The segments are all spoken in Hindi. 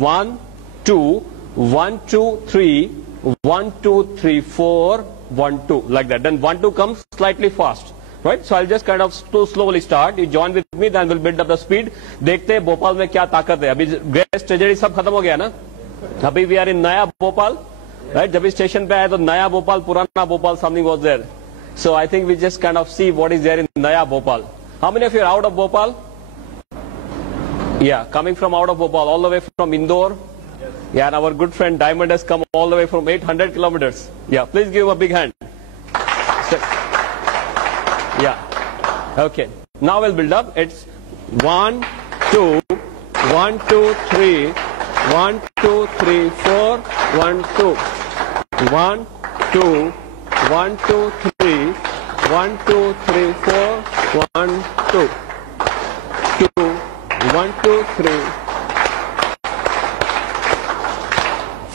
1 2 1 2 3 1 2 3 4 1 2 like that. Then 1 2 comes slightly fast, right? So I'll just kind of slowly start. You join with me, then we'll build up the speed. देखते हैं भोपाल में क्या ताकत है. अभी ग्रेस ट्रेजेडी सब खत्म हो गया ना. अभी वी आर इन नया भोपाल, राइट? जब इस स्टेशन पे आए तो नया भोपाल, पुराना Bhopal, something was there. So I think we just kind of see what is there in Naya Bhopal. How many of you are out of Bhopal? Yeah, coming from out of Bhopal, all the way from Indore. Yeah, and our good friend Diamond has come all the way from 800 kilometers. Yeah, please give him a big hand. Yeah. Okay. Now we'll build up. It's 1 2 1 2 3 1 2 3 4 1 2 1 2 1 2 3 1 2 3 4 1 2 2 1 2 3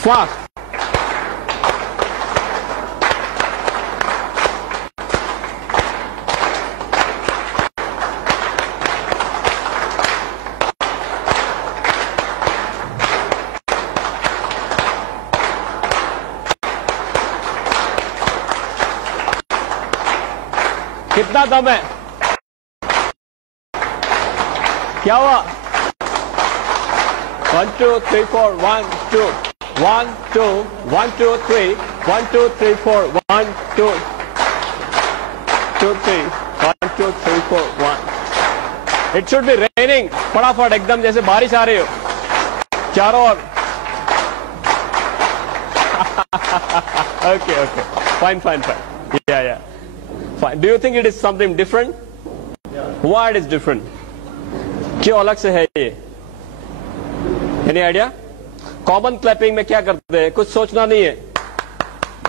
fast. कितना दम है? क्या हुआ? 1 2 3 4 1 2 1 2 1 2 3 1 2 3 4 1 2 2 3 1 2 3 4 1. It should be raining. फटाफट एकदम जैसे बारिश आ रही हो चारों ओर. Okay, fine. Yeah. Fine. Do you think it is something different? Yeah. Why it is different? क्यों अलग से है ये? Any idea? Common clapping में क्या करते हैं? कुछ सोचना नहीं है,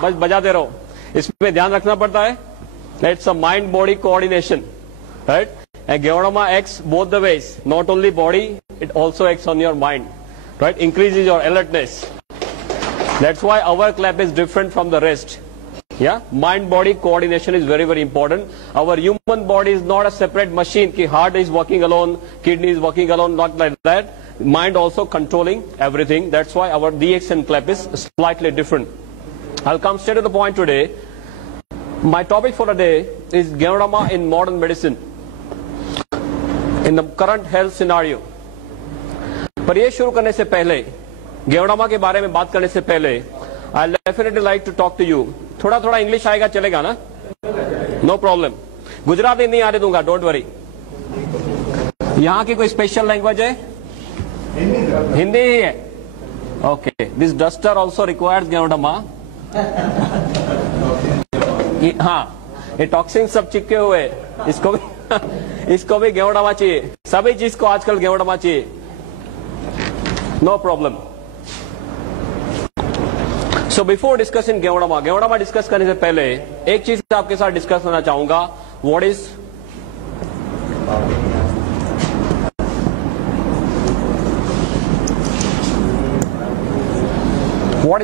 बस बजाते रहो. इसमें ध्यान रखना पड़ता है. It's a mind-body coordination, right? And Geonoma acts both the ways. Not only body, it also acts on your mind, right? Increases your alertness. That's why our clap is different from the rest. Yeah, mind-body coordination is very, very important. Our human body is not a separate machine. Ki heart is working alone, kidney is working alone, not like that. Mind also controlling everything. That's why our DX and clap is slightly different. I'll come straight to the point today. My topic for today is Geonoma in modern medicine, in the current health scenario. पर ये शुरू करने से पहले, Geonoma के बारे में बात करने से पहले, I'll definitely like to talk to you. थोड़ा इंग्लिश आएगा चलेगा ना? No problem. गुजराती नहीं आने दूंगा, डोंट वरी. यहाँ की कोई स्पेशल लैंग्वेज है? हिंदी ही है. Okay. This duster also requires Ganoderma. हाँ, ये टॉक्सिन सब चिपके हुए, इसको भी गेवड़मा चाहिए. सभी चीज को आजकल गेवड़मा चाहिए. No problem. So before discussing Geonoma discuss करने से पहले एक चीज आपके साथ डिस्कस करना चाहूंगा. What is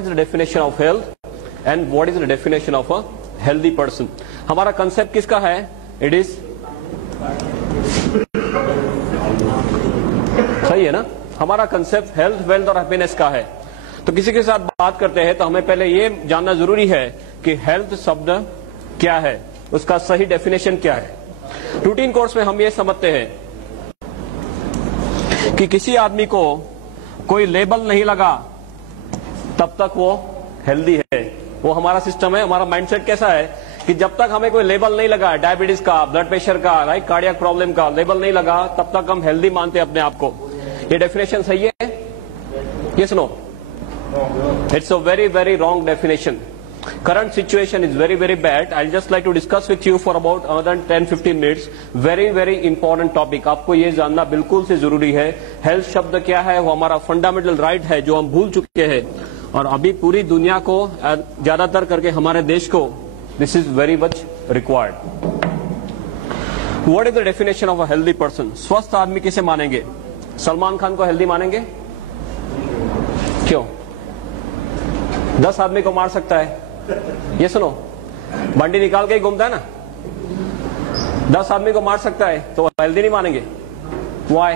the definition of health and what is the definition of a healthy person? हमारा कंसेप्ट किसका है? It is सही है ना? हमारा कंसेप्ट हेल्थ, वेल्थ और हैप्पीनेस का है. तो किसी के साथ बात करते हैं तो हमें पहले ये जानना जरूरी है कि हेल्थ शब्द क्या है, उसका सही डेफिनेशन क्या है. रूटीन कोर्स में हम ये समझते हैं कि किसी आदमी को कोई लेबल नहीं लगा तब तक वो हेल्दी है. वो हमारा सिस्टम है. हमारा माइंडसेट कैसा है कि जब तक हमें कोई लेबल नहीं लगा, डायबिटीज का, ब्लड प्रेशर का, राइट, कार्डियक प्रॉब्लम का लेबल नहीं लगा, तब तक हम हेल्दी मानते हैं अपने आप को. ये डेफिनेशन सही है? Yes no? It's a very, very wrong definition. Current situation is very, very bad. I'll just like to discuss with you for about another 10-15 minutes. Very, very important topic. आपको ये जानना बिल्कुल से जरूरी है. हेल्थ शब्द क्या है? वो हमारा फंडामेंटल राइट है जो हम भूल चुके हैं, और अभी पूरी दुनिया को, ज्यादातर करके हमारे देश को, this is very much required. What is the definition of a healthy person? स्वस्थ आदमी किसे मानेंगे? सलमान खान को हेल्दी मानेंगे? क्यों? 10 आदमी को मार सकता है. ये सुनो, बंडी निकाल के ही घूमता है ना. 10 आदमी को मार सकता है तो हेल्दी नहीं मानेंगे. Why?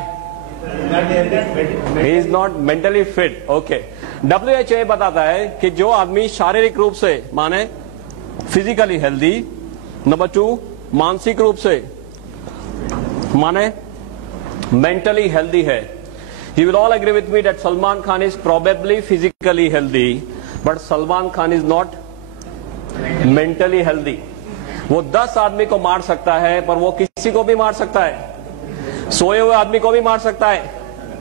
He is not mentally fit. Okay, WHO बताता है कि जो आदमी शारीरिक रूप से माने फिजिकली हेल्दी, नंबर 2 मानसिक रूप से माने मेंटली हेल्दी है। You will all agree with me that Salman Khan is probably physically healthy, but Salman Khan is not mentally healthy. वो 10 आदमी को मार सकता है, पर वो किसी को भी मार सकता है, सोए हुए आदमी को भी मार सकता है,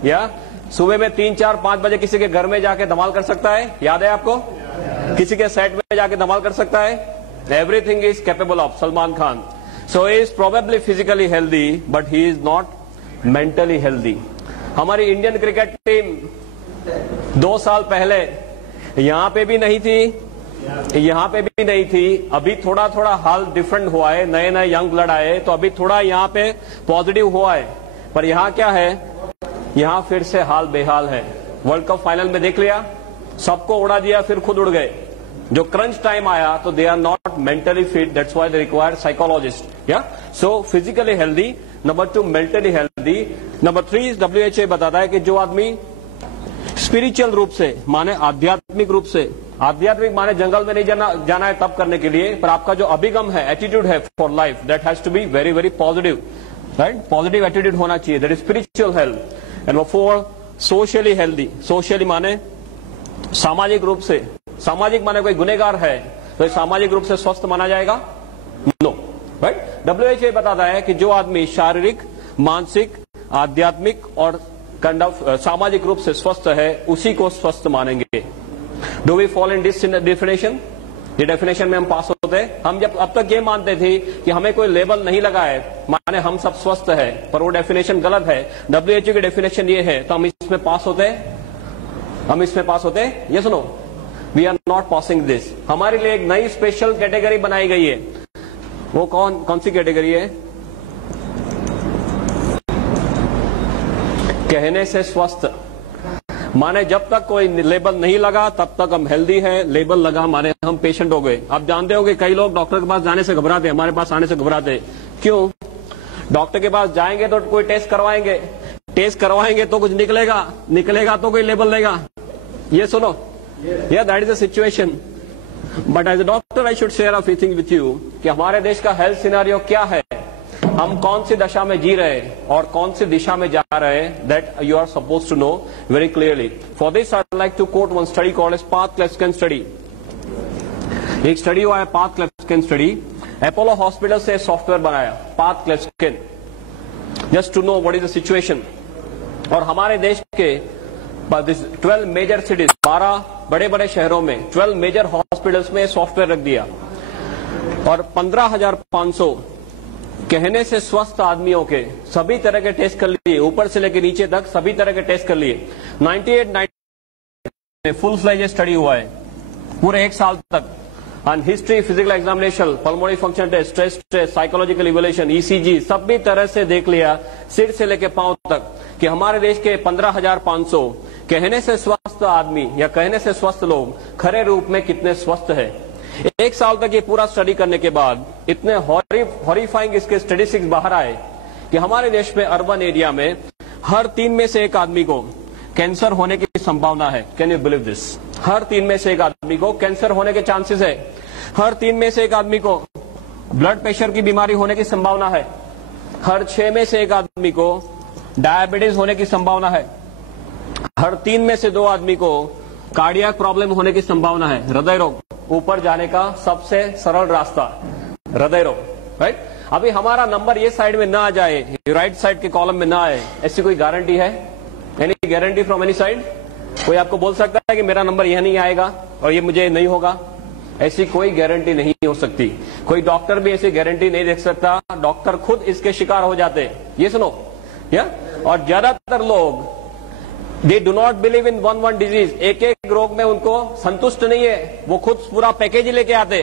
या सुबह में 3, 4, 5 बजे किसी के घर में जाके धमाल कर सकता है, याद है आपको? किसी के सेट में जाके धमाल कर सकता है। Everything is capable of Salman Khan. So he is probably physically healthy, but he is not mentally healthy. हमारी इंडियन क्रिकेट टीम 2 साल पहले यहां पे भी नहीं थी, यहां पे भी नहीं थी। अभी थोड़ा थोड़ा हाल डिफरेंट हुआ है, नए नए यंग ब्लड आए, तो अभी थोड़ा यहां पे पॉजिटिव हुआ है। पर यहां क्या है, यहां फिर से हाल बेहाल है। वर्ल्ड कप फाइनल में देख लिया, सबको उड़ा दिया, फिर खुद उड़ गए। जो क्रंच टाइम आया तो they are not mentally fit, that's why they require psychologist. या so physically healthy, number 2 mentally healthy, number 3 WHO बताता है कि जो आदमी स्पिरिचुअल रूप से माने आध्यात्मिक रूप से, आध्यात्मिक माने जंगल में नहीं जाना है तब करने के लिए, पर आपका जो अभिगम है, एटीट्यूड है for life, that has to be very very positive, right? Positive attitude होना चाहिए, that is spiritual health. And 4 socially healthy, socially माने सामाजिक रूप से, सामाजिक माने कोई गुनहगार है तो सामाजिक रूप से स्वस्थ माना जाएगा? No, right? WHO बताता है कि जो आदमी शारीरिक, मानसिक, आध्यात्मिक और काइंड ऑफ सामाजिक रूप से स्वस्थ है, उसी को स्वस्थ मानेंगे। Do we follow in this definition? ये डेफिनेशन में हम पास होते हैं। हम जब अब तक ये मानते थे कि हमें कोई लेबल नहीं लगा है, माने हम सब स्वस्थ है, पर वो डेफिनेशन गलत है। WHO की डेफिनेशन ये है, तो हम इसमें पास होते हैं, हम इसमें पास होते हैं? ये सुनो, we are not passing this. हमारे लिए एक नई स्पेशल कैटेगरी बनाई गई है। वो कौन सी कैटेगरी है? कहने से स्वस्थ, माने जब तक कोई लेबल नहीं लगा तब तक हम हेल्दी है, लेबल लगा माने हम पेशेंट हो गए। आप जानते होंगे कई लोग डॉक्टर के पास जाने से घबराते हैं, हमारे पास आने से घबराते हैं। क्यों? डॉक्टर के पास जाएंगे तो कोई टेस्ट करवाएंगे, टेस्ट करवाएंगे तो कुछ निकलेगा तो कोई लेबल लेगा। ये सुनो, yeah, that is the situation. But as a doctor, I should share a few things with you कि हमारे देश का हेल्थ सिनेरियो क्या है, हम कौन सी दशा में जी रहे हैं और कौन सी दिशा में जा रहे हैं, that you are supposed to know very clearly. For this, I'd like to quote one study called as Path-Klefskin study. एक स्टडी हुआ है Path-Klefskin study, अपोलो हॉस्पिटल से सॉफ्टवेयर बनाया Path-Klefskin, just to know what is the situation. और हमारे देश के 12 मेजर सिटीज, 12 बड़े बड़े शहरों में 12 मेजर हॉस्पिटल्स में सॉफ्टवेयर रख दिया और 15,500 कहने से स्वस्थ आदमियों के सभी तरह के टेस्ट कर लिए, ऊपर से लेकर नीचे तक सभी तरह के टेस्ट कर लिए। 98 फुल फ्लेज स्टडी हुआ है पूरे 1 साल तक, on history, physical examination, pulmonary function test, stress test, psychological evaluation, ECG, सभी तरह से देख लिया सिर से लेकर पांव तक कि हमारे देश के 15,500 कहने से स्वस्थ आदमी या कहने से स्वस्थ लोग खरे रूप में कितने स्वस्थ है। 1 साल तक ये पूरा स्टडी करने के बाद इतने हॉरिफाइंग इसके स्टैटिस्टिक्स बाहर आए कि हमारे देश में अर्बन एरिया में हर 3 में से 1 आदमी को कैंसर होने की संभावना है। Can you believe this? हर 3 में से 1 आदमी को कैंसर होने के चांसेस है। हर 3 में से 1 आदमी को ब्लड प्रेशर की बीमारी होने की संभावना है। हर 6 में से 1 आदमी को डायबिटीज होने की संभावना है। हर 3 में से 2 आदमी को कार्डियक प्रॉब्लम होने की संभावना है। हृदय रोग ऊपर जाने का सबसे सरल रास्ता हृदय रोग, राइट? अभी हमारा नंबर ये साइड में ना आ जाए, राइट साइड के कॉलम में ना आए, ऐसी कोई गारंटी है? Any guarantee from any side? कोई आपको बोल सकता है कि मेरा नंबर यह नहीं आएगा और ये मुझे नहीं होगा? ऐसी कोई गारंटी नहीं हो सकती। कोई डॉक्टर भी ऐसी गारंटी नहीं दे सकता, डॉक्टर खुद इसके शिकार हो जाते हैं। ये सुनो, या और ज्यादातर लोग दे do not believe in one disease, एक एक रोग में उनको संतुष्ट नहीं है, वो खुद पूरा पैकेज ही लेके आते,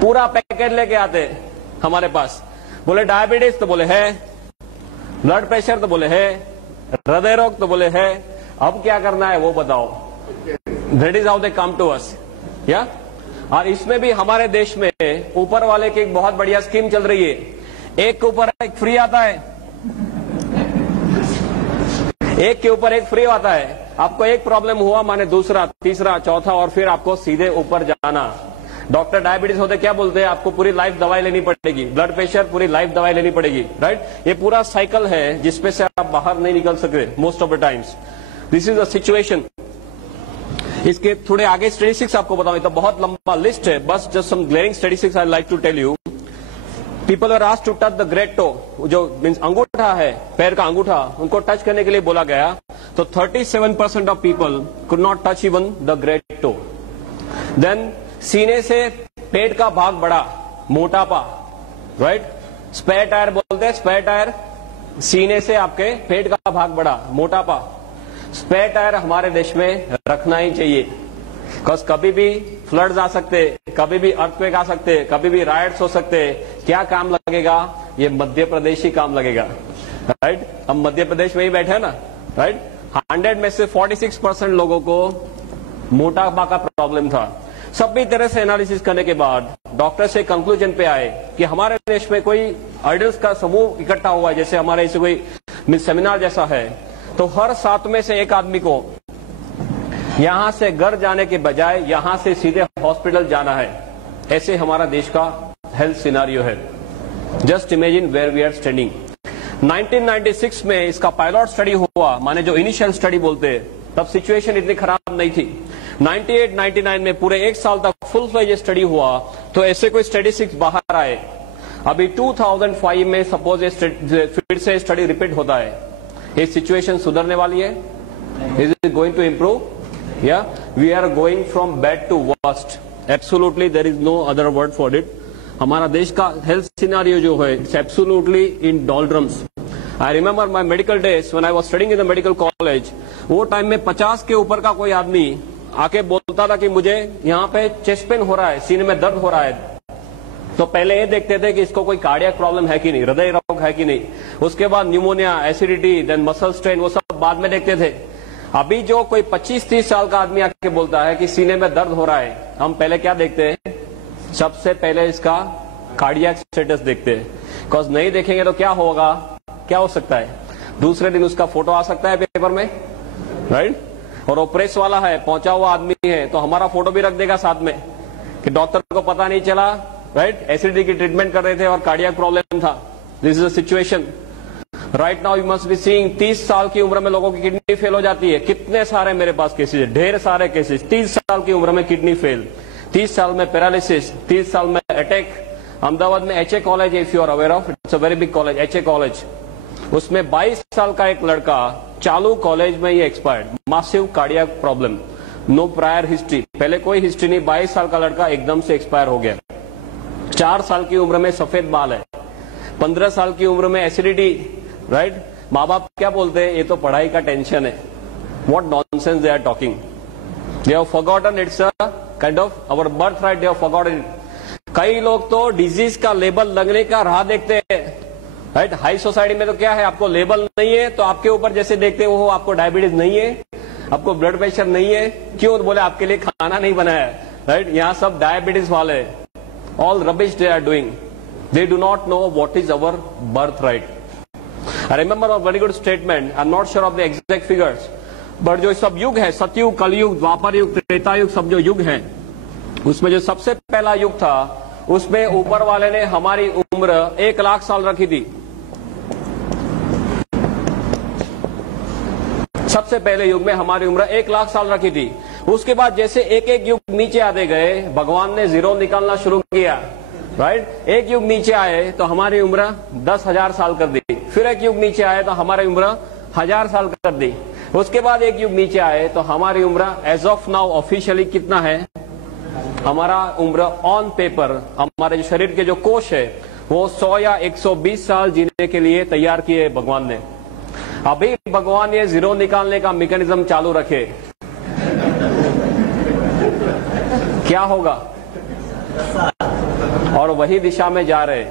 पूरा पैकेज लेके आते हमारे पास। बोले डायबिटीज तो बोले है, ब्लड प्रेशर तो बोले है, हृदय रोग तो बोले है, अब क्या करना है वो बताओ। That is how they come to us, या? और इसमें भी हमारे देश में ऊपर वाले की एक बहुत बढ़िया स्कीम चल रही है। एक के ऊपर एक फ्री आता है, एक के ऊपर एक फ्री आता है। आपको एक प्रॉब्लम हुआ माने दूसरा, तीसरा, चौथा और फिर आपको सीधे ऊपर जाना। डॉक्टर डायबिटीज होते क्या बोलते हैं, आपको पूरी लाइफ दवाई लेनी पड़ेगी, ब्लड प्रेशर पूरी लाइफ दवाई लेनी पड़ेगी, राइट। ये पूरा साइकिल है जिसपे से आप बाहर नहीं निकल सकते most of the times. This is a situation. इसके थोड़े आगे स्टैटिस्टिक्स आपको बताऊं, तो बहुत लंबा लिस्ट है, बस just some glaring statistics I like to tell you. People are asked to touch the great toe, जो मीन्स अंगूठा है, पैर का अंगूठा, उनको टच करने के लिए बोला गया, तो 37% of people could not touch even the great toe. Then सीने से पेट का भाग बड़ा, मोटापा, राइट। स्पेयर टायर बोलते हैं, स्पेयर टायर, सीने से आपके पेट का भाग बड़ा, मोटापा। स्पेयर टायर हमारे देश में रखना ही चाहिए, बिकॉज कभी भी फ्लड्स आ सकते, कभी भी अर्थक्वेक आ सकते, कभी भी राइट्स हो सकते। क्या काम लगेगा, ये मध्य प्रदेश ही काम लगेगा, राइट। हम मध्य प्रदेश में ही बैठे हैं ना, राइट। 100 में से 46% लोगों को मोटापा का प्रॉब्लम था। सभी तरह से एनालिसिस करने के बाद डॉक्टर से कंक्लूजन पे आए कि हमारे देश में कोई आइडल्स का समूह इकट्ठा हुआ है, जैसे हमारे इसे कोई सेमिनार जैसा है, तो हर 7 में से एक आदमी को यहां से घर जाने के बजाय यहां से सीधे हॉस्पिटल जाना है। ऐसे हमारा देश का हेल्थ सिनारियो है। Just imagine where we are standing. 1996 में इसका पायलट स्टडी हुआ, माने जो इनिशियल स्टडी बोलते हैं, तब सिचुएशन इतनी खराब नहीं थी। 98-99 में पूरे एक साल तक फुल फ्लेज स्टडी हुआ, तो ऐसे कोई स्टैटिस्टिक्स बाहर आए। अभी 2005 में सपोज फिर से स्टडी रिपीट होता है। ये सिचुएशन सुधरने वाली है? Is it going to improve? या we are going from bad to worst. Absolutely there is no other word for it. हमारा देश का हेल्थ सिनेरियो जो है, it's absolutely in doldrums. I remember my medical days when I was studying in the medical college. वो टाइम में 50 के ऊपर का कोई आदमी आके बोलता था कि मुझे यहाँ पे चेस्ट पेन हो रहा है, सीने में दर्द हो रहा है, तो पहले ये देखते थे कि इसको कोई कार्डियक प्रॉब्लम है कि नहीं, हृदय रोग है कि नहीं। उसके बाद pneumonia, acidity, then muscle strain, वो सब बाद में देखते थे। अभी जो कोई 25-30 साल का आदमी आके बोलता है कि सीने में दर्द हो रहा है, हम पहले क्या देखते हैं? सबसे पहले इसका कार्डियक स्टेटस देखते हैं। बिकॉज नहीं देखेंगे तो क्या होगा, क्या हो सकता है, दूसरे दिन उसका फोटो आ सकता है पेपर में, राइट। और वो प्रेस वाला है, पहुंचा हुआ आदमी है, तो हमारा फोटो भी रख देगा साथ में कि डॉक्टर को पता नहीं चला, राइट, एसिडिटी की ट्रीटमेंट कर रहे थे और कार्डियक प्रॉब्लम था। This is a situation right now. You must be seeing 30 साल की उम्र में लोगों की किडनी फेल हो जाती है। कितने सारे मेरे पास केसेस है, ढेर सारे केसेस। 30 साल की उम्र में किडनी फेल, 30 साल में पैरालिसिस, 30 साल में अटैक। अहमदाबाद में HA college, if you are aware of, it's a very big college, HA college. उसमें 22 साल का एक लड़का चालू कॉलेज में ही expired, massive cardiac problem, no prior history, पहले कोई हिस्ट्री नहीं, 22 साल का लड़का एकदम से एक्सपायर हो गया। 4 साल की उम्र में सफेद बाल है, 15 साल की उम्र में एसिडिटी, राइट। माँ बाप क्या बोलते हैं, ये तो पढ़ाई का टेंशन है। What nonsense they are talking. They have forgotten it's a kind of our birth right, they have forgotten it. कई लोग तो डिजीज का लेबल लगने का राह देखते हैं, राइट। हाई सोसाइटी में तो क्या है, आपको लेबल नहीं है तो आपके ऊपर जैसे देखते हो, आपको डायबिटीज नहीं है, आपको ब्लड प्रेशर नहीं है, क्यों? बोले आपके लिए खाना नहीं बनाया है, राइट। यहाँ सब डायबिटीज वाले, all rubbish they are doing, they do not know what is our birth right. I remember a very good statement, I am not sure of the exact figures, but जो सब युग है, सतयुग, कलयुग, द्वापर युग, त्रेता युग, सब जो युग है, उसमें जो सबसे पहला युग था, उसमें ऊपर वाले ने हमारी उम्र 1 लाख साल रखी थी। सबसे पहले युग में हमारी उम्र 1 लाख साल रखी थी। उसके बाद जैसे एक एक युग नीचे आते गए, भगवान ने जीरो निकालना शुरू किया, राइट। एक युग नीचे आए तो हमारी उम्र 10,000 साल कर दी, फिर एक युग नीचे आए तो हमारी उम्र 1000 साल कर दी, उसके बाद एक युग नीचे आए तो हमारी उम्र एज ऑफ नाउ ऑफिशियली कितना है, हमारा उम्र ऑन पेपर, हमारे जो शरीर के जो कोश है वो 100 या 120 साल जीने के लिए तैयार किए भगवान ने। अभी भगवान ये जीरो निकालने का मैकेनिज्म चालू रखे, क्या होगा? और वही दिशा में जा रहे।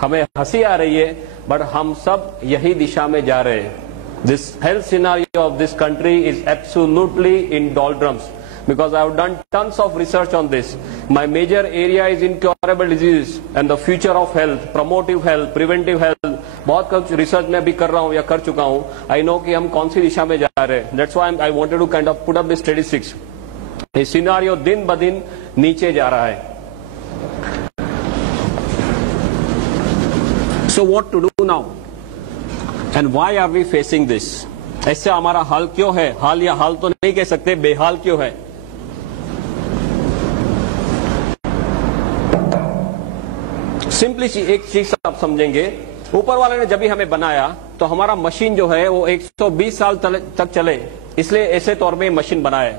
हमें हंसी आ रही है, बट हम सब यही दिशा में जा रहे हैं। This health scenario of this country is absolutely in doldrums because I have done tons of research on this. My major area is incurable diseases and the future of health, promotive health, preventive health, बहुत कुछ रिसर्च में भी कर रहा हूं या कर चुका हूं, आई नो कि हम कौन सी दिशा में जा रहे हैं। That's why I wanted to kind of put up this statistics. ये सिनेरियो दिन ब दिन नीचे जा रहा है। So what to do now and why are we facing this? ऐसे हमारा हाल क्यों है? हाल या हाल तो नहीं कह सकते, बेहाल क्यों है? सिंपली एक चीज आप समझेंगे, ऊपर वाले ने जब भी हमें बनाया तो हमारा मशीन जो है वो 120 साल तक चले, इसलिए ऐसे तौर पे मशीन बनाए।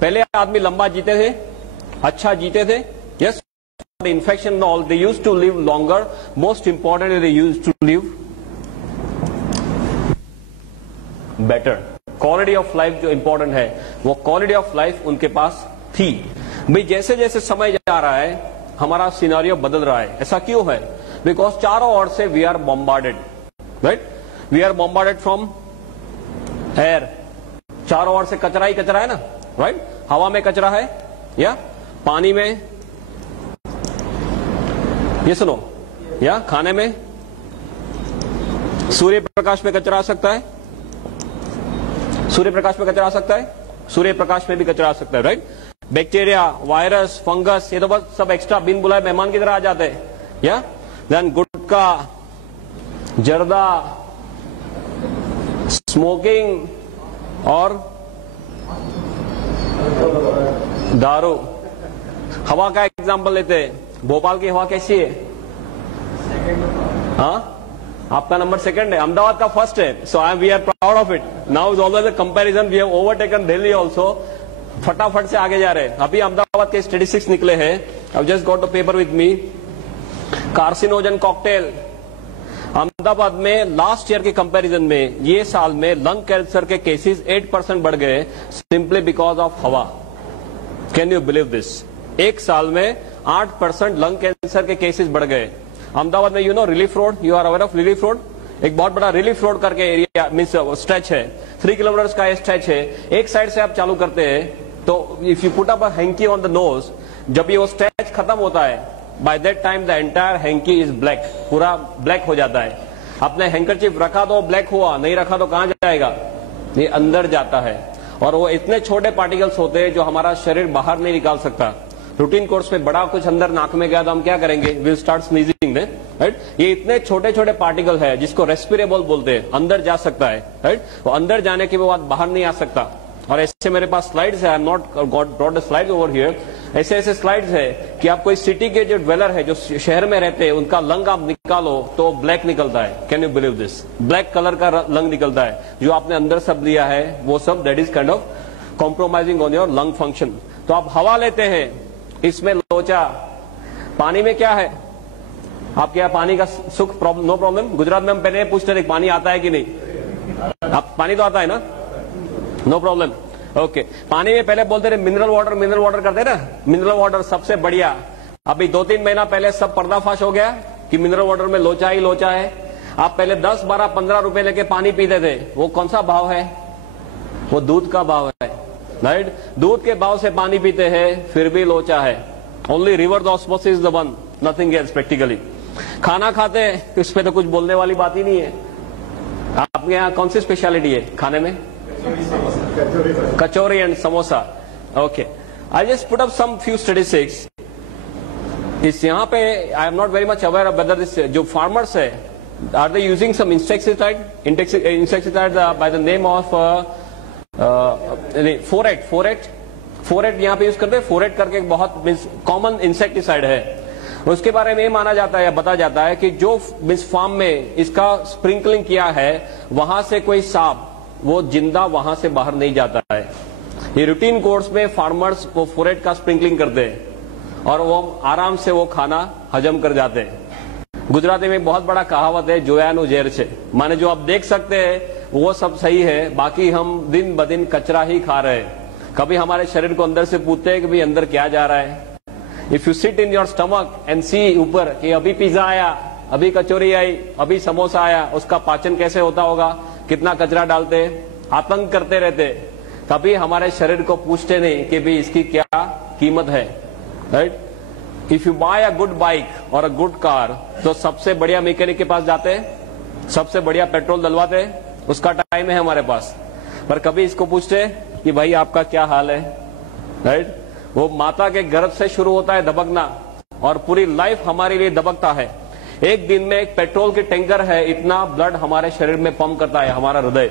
पहले आदमी लंबा जीते थे, अच्छा जीते थे, yes, infection all, they used to live longer, most important they used to live better. Quality of life जो इंपॉर्टेंट है, वो क्वालिटी ऑफ लाइफ उनके पास थी। भाई जैसे जैसे समय जा रहा है हमारा सिनेरियो बदल रहा है। ऐसा क्यों है? बिकॉज चारों ओर से we are bombarded, right? We are bombarded from air, चारों ओर से कचरा ही कचरा है ना, राइट? हवा में कचरा है, या पानी में, ये सुनो, या खाने में, सूर्य प्रकाश में कचरा आ सकता है, सूर्य प्रकाश में कचरा आ सकता है, सूर्य प्रकाश में भी कचरा आ सकता है, राइट? बैक्टीरिया, वायरस, फंगस, ये तो बस सब एक्स्ट्रा बिन बुलाए मेहमान की तरह आ जाते हैं, या देन गुटखा, जर्दा, स्मोकिंग और दारू। हवा का एग्जांपल लेते हैं, भोपाल की हवा कैसी है? हाँ, आपका नंबर सेकंड है, अहमदाबाद का फर्स्ट है। So we are proud of it. Now is always a comparison, we have overtaken Delhi also. फटाफट से आगे जा रहे हैं। अभी अहमदाबाद के स्टैटिस्टिक्स निकले हैं, I just got the paper with me. Carcinogen cocktail Ahmedabad में लास्ट ईयर के कंपैरिजन में ये साल में लंग कैंसर के केसेस 8% बढ़ गए, सिंपली बिकॉज ऑफ हवा। Can you believe this? एक साल में 8% लंग कैंसर के केसेस बढ़ गए अहमदाबाद में। You know Relief Road, you are aware of Relief Road? एक बहुत बड़ा रिलीफ रोड करके एरिया मीन्स स्ट्रेच है, 3 किलोमीटर का स्ट्रेच है। एक साइड से आप चालू करते हैं तो if you put up a hanky on the nose, जब ये वो स्ट्रेच खत्म होता है, by that time the entire hanky is black, पूरा ब्लैक हो जाता है। आपने हैंकरचीफ रखा तो ब्लैक हुआ, नहीं रखा तो कहां जाएगा? ये अंदर जाता है। और वो इतने छोटे पार्टिकल्स होते हैं जो हमारा शरीर बाहर नहीं निकाल सकता। रूटीन कोर्स में बड़ा कुछ अंदर नाक में गया तो हम क्या करेंगे? Will start sneezing, right? ये इतने छोटे छोटे पार्टिकल है जिसको रेस्पिरेबल बोलते हैं, अंदर जा सकता है, राइट? वो अंदर जाने के बाद बाहर नहीं आ सकता। और ऐसे मेरे पास स्लाइड्स है, I am not brought the slides over here. ऐसे ऐसे स्लाइड्स है कि आप कोई सिटी के जो ड्वेलर है, जो शहर में रहते हैं, उनका लंग आप निकालो तो ब्लैक निकलता है। Can you believe this? Black colour का लंग निकलता है। जो आपने अंदर सब लिया है वो सब, that is kind of compromising on your lung function. तो आप हवा लेते हैं, इसमें लोचा। पानी में क्या है? आपके यहाँ पानी का सुख नो प्रॉब्लम? गुजरात में हम पहले पूछते थे पानी आता है कि नहीं। आप पानी तो आता है ना, नो प्रॉब्लम, ओके। पानी में पहले बोलते थे मिनरल वाटर करते ना, मिनरल वाटर सबसे बढ़िया। अभी 2-3 महीना पहले सब पर्दाफाश हो गया कि मिनरल वाटर में लोचा ही लोचा है। आप पहले 10, 12, 15 रुपए लेके पानी पीते थे, वो कौन सा भाव है? वो दूध का भाव है, राइट? दूध के भाव से पानी पीते हैं, फिर भी लोचा है। Only reverse osmosis the one, nothing else practically. खाना खाते हैं, इस पे तो कुछ बोलने वाली बात ही नहीं है। आपके यहाँ कौन सी स्पेशलिटी है खाने में? Kachori and samosa, okay. I just put up some few statistics. इस यहाँ पे I am not very much aware of whether this, जो फार्मर्स है, are they using some insecticide by the name of phorate यहाँ पे यूज करते हैं। फोरेट करके बहुत कॉमन इंसेक्टिसाइड है। उसके बारे में माना जाता है या बताया जाता है कि जो फार्म में इसका स्प्रिंकलिंग किया है, वहां से कोई सांप वो जिंदा वहां से बाहर नहीं जाता है। ये रूटीन कोर्स में फार्मर्स वो फोरेट का स्प्रिंकलिंग करते हैं और वो आराम से वो खाना हजम कर जाते हैं। गुजराती में बहुत बड़ा कहावत है, जोयानु जेर छे, माने जो आप देख सकते हैं वो सब सही है, बाकी हम दिन ब दिन कचरा ही खा रहे हैं। कभी हमारे शरीर को अंदर से पूछते हैं कि भाई अंदर क्या जा रहा है? If you sit in your stomach and see ऊपर कि अभी पिज्जा आया, अभी कचौरी आई, अभी समोसा आया, उसका पाचन कैसे होता होगा, कितना कचरा डालते, आतंक करते रहते। कभी हमारे शरीर को पूछते नहीं कि भाई इसकी क्या कीमत है, right? If you buy a good bike और अ गुड कार, तो सबसे बढ़िया मैकेनिक के पास जाते हैं, सबसे बढ़िया पेट्रोल डलवाते, उसका टाइम है हमारे पास, पर कभी इसको पूछते कि भाई आपका क्या हाल है, राइट? वो माता के गर्भ से शुरू होता है दबकना और पूरी लाइफ हमारे लिए दबकता है। एक दिन में एक पेट्रोल की टैंकर है, इतना ब्लड हमारे शरीर में पंप करता है हमारा हृदय।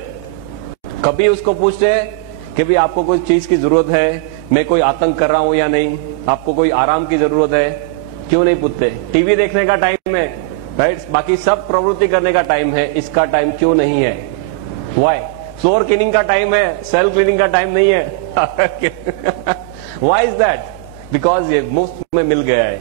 कभी उसको पूछते हैं कि भी आपको कोई चीज की जरूरत है, मैं कोई आतंक कर रहा हूं या नहीं, आपको कोई आराम की जरूरत है? क्यों नहीं पूछते? टीवी देखने का टाइम है, राइट? बाकी सब प्रवृत्ति करने का टाइम है, इसका टाइम क्यों नहीं है? वाई? फ्लोर क्लीनिंग का टाइम है, सेल क्लीनिंग का टाइम नहीं है। Y is that? बिकॉज ये मुफ्त में मिल गया है,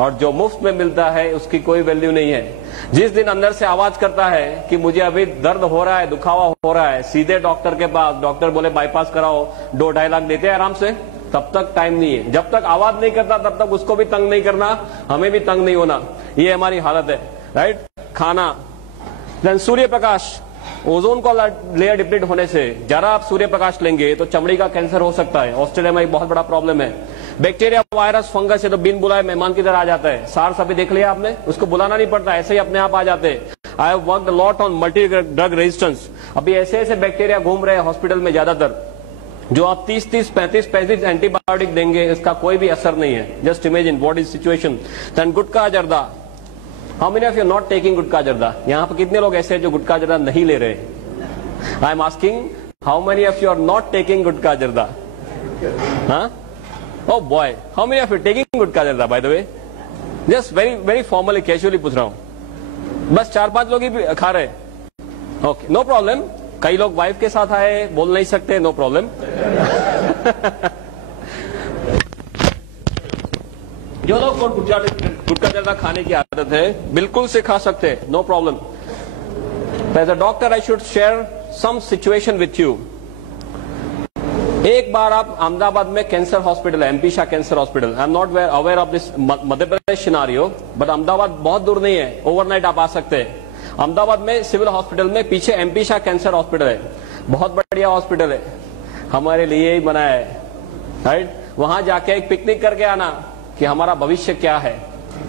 और जो मुफ्त में मिलता है उसकी कोई वैल्यू नहीं है। जिस दिन अंदर से आवाज करता है कि मुझे अभी दर्द हो रहा है, दुखावा हो रहा है, सीधे डॉक्टर के पास, डॉक्टर बोले बाईपास कराओ, 2-2.5 लाख देते हैं आराम से, तब तक टाइम नहीं है। जब तक आवाज नहीं करता तब तक उसको भी तंग नहीं करना, हमें भी तंग नहीं होना, ये हमारी हालत है, राइट? खाना, देन सूर्य प्रकाश, ओजोन का लेयर डिप्लीट होने से जरा आप सूर्य प्रकाश लेंगे तो चमड़ी का कैंसर हो सकता है। ऑस्ट्रेलिया में एक बहुत बड़ा प्रॉब्लम है। बैक्टीरिया, वायरस, फंगस है तो बिन बुलाए मेहमान की तरह आ जाता है। सार्स अभी देख लिया आपने, उसको बुलाना नहीं पड़ता, ऐसे ही अपने आप आ जाते हैं। I have worked lot on multi drug resistance. अभी ऐसे ऐसे बैक्टीरिया घूम रहे हैं हॉस्पिटल में ज्यादातर, जो आप 30-30, 35 एंटीबायोटिक देंगे, इसका कोई भी असर नहीं है। Just imagine what is situation. Then gutkha zarda, how many of you not taking gutkha zarda? यहाँ पर कितने लोग ऐसे हैं जो गुटखा जर्दा नहीं ले रहे? I am asking how many of you are not taking gutkha zarda? हाँ? Oh boy, how many of you taking गुटखा जर्दा by the way? Just very formally, casually पूछ रहा हूँ। बस 4-5 लोग ही खा रहे। Okay, no problem. कई लोग वाइफ के साथ आए, बोल नहीं सकते, नो प्रॉब्लम। जो लोग को गुटखा जर्दा खाने की आदत है, बिल्कुल से खा सकते हैं, no problem. As a doctor I should share some situation with you. एक बार आप अहमदाबाद में कैंसर हॉस्पिटल है, MP Shah cancer hospital. I am not aware of this Madhya Pradesh scenario, but Ahmedabad बहुत दूर नहीं है, ओवरनाइट आप आ सकते हैं। अहमदाबाद में सिविल हॉस्पिटल में पीछे एमपी शाह कैंसर हॉस्पिटल है, बहुत बढ़िया हॉस्पिटल है, हमारे लिए ही बनाया है, राइट? वहां जाके एक पिकनिक करके आना कि हमारा भविष्य क्या है,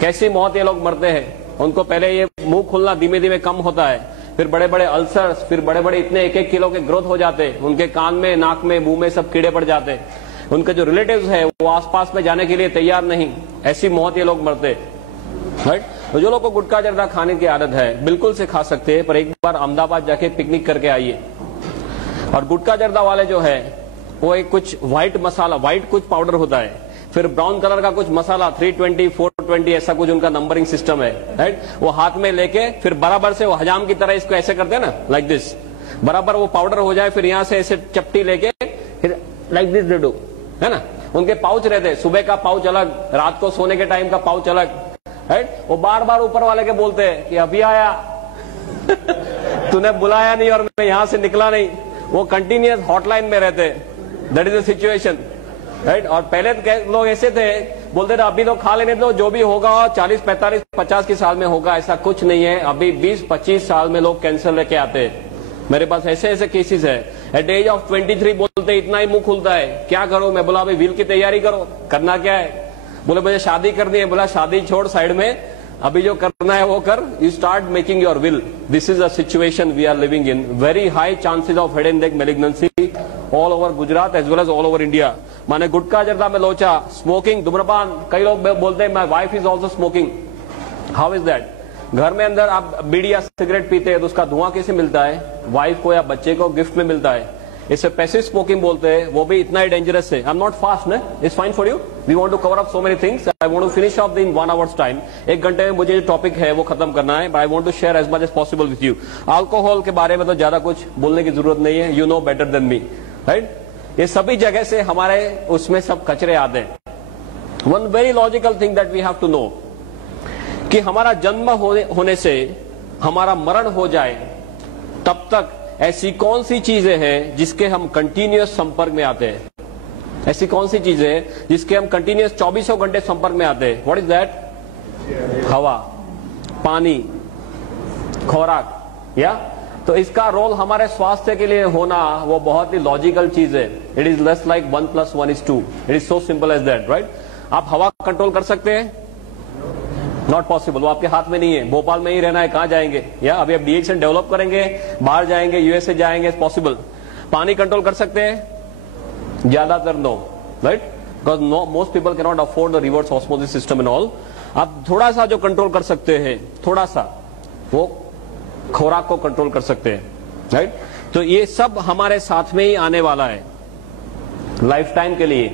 कैसी मौत ये लोग मरते हैं। उनको पहले ये मुंह खुलना धीमे धीमे कम होता है, फिर बड़े बड़े अल्सर्स, फिर बड़े बड़े इतने 1-1 किलो के ग्रोथ हो जाते, उनके कान में, नाक में, मुंह में सब कीड़े पड़ जाते। उनके जो रिलेटिव्स है वो आसपास में जाने के लिए तैयार नहीं, ऐसी मौत ये लोग मरते, राइट? तो जो लोग को गुटखा जर्दा खाने की आदत है, बिल्कुल से खा सकते हैं, पर एक बार अहमदाबाद जाके पिकनिक करके आइए। और गुटखा जर्दा वाले जो है वो एक कुछ व्हाइट मसाला, व्हाइट कुछ पाउडर होता है, फिर ब्राउन कलर का कुछ मसाला, 320, 420 ऐसा कुछ उनका नंबरिंग सिस्टम है, राइट? वो हाथ में लेके फिर बराबर से वो हजाम की तरह इसको ऐसे करते हैं ना, लाइक दिस, बराबर वो पाउडर हो जाए, फिर यहां से ऐसे चपटी लेके फिर लाइक दिस डू, है ना? उनके पाउच रहते, सुबह का पाउच अलग, रात को सोने के टाइम का पाउच अलग, राइट? वो बार बार ऊपर वाले के बोलते हैं कि अभी आया तूने बुलाया नहीं और मैं यहां से निकला नहीं। वो कंटिन्यूअस हॉटलाइन में रहते, that is the situation, right? और पहले तो लोग ऐसे थे, बोलते थे अभी तो खा लेने दो, जो भी होगा 40, 45, 50 की साल में होगा, ऐसा कुछ नहीं है। अभी 20-25 साल में लोग कैंसर लेके आते हैं। मेरे पास ऐसे ऐसे केसेस है, एट एज ऑफ 23 बोलते इतना ही मुंह खुलता है, क्या करो? मैं बोला अभी विल की तैयारी करो। करना क्या है? बोले मुझे शादी करनी है। बोला शादी छोड़ साइड में, अभी जो करना है वो कर, you start making your will. This is a situation we are living in. Very high chances of head and neck malignancy all over Gujarat as well as all over India. माने गुटखा जर्दा में लोचा, स्मोकिंग, धूम्रपान, कई लोग बोलते हैं my wife is also smoking. How is that? घर में अंदर आप बीड़ी या सिगरेट पीते हैं तो उसका धुआं कैसे मिलता है? वाइफ को या बच्चे को गिफ्ट में मिलता है, इसे पैसिव स्मोकिंग बोलते हैं, वो भी इतना ही डेंजरस है। आई एम नॉट फास्ट ना, it's fine for you, we want to cover up so many things, I want to finish off in 1 hours time. 1 घंटे में मुझे जो टॉपिक है वो खत्म करना है, but I want to share as much as possible with you. Alcohol के बारे में तो ज्यादा कुछ बोलने की जरूरत नहीं है, you know better than me, right? ये सभी जगह से हमारे उसमें सब कचरे आते हैं। One very logical thing that we have to know कि हमारा जन्म होने से हमारा मरण हो जाए तब तक ऐसी कौन सी चीजें हैं जिसके हम कंटिन्यूअस संपर्क में आते हैं? ऐसी कौन सी चीजें हैं जिसके हम कंटिन्यूअस 24 घंटे संपर्क में आते हैं? What is that? हवा, पानी, खुराक, या तो इसका रोल हमारे स्वास्थ्य के लिए होना वो बहुत ही लॉजिकल चीज है। It is less like 1 + 1 = 2। It is so simple as that, right? आप हवा कंट्रोल कर सकते हैं? नॉट पॉसिबल, वो आपके हाथ में नहीं है। भोपाल में ही रहना है, कहां जाएंगे? या अभी आप डीएक्शन डेवलप करेंगे, बाहर जाएंगे, यूएसए जाएंगे, पॉसिबल। पानी कंट्रोल कर सकते हैं? ज्यादातर no, right, because no, most people can not afford the reverse osmosis system and all. आप थोड़ा सा जो कंट्रोल कर सकते हैं, थोड़ा सा, वो खुराक को कंट्रोल कर सकते हैं, राइट। तो ये सब हमारे साथ में ही आने वाला है लाइफ टाइम के लिए।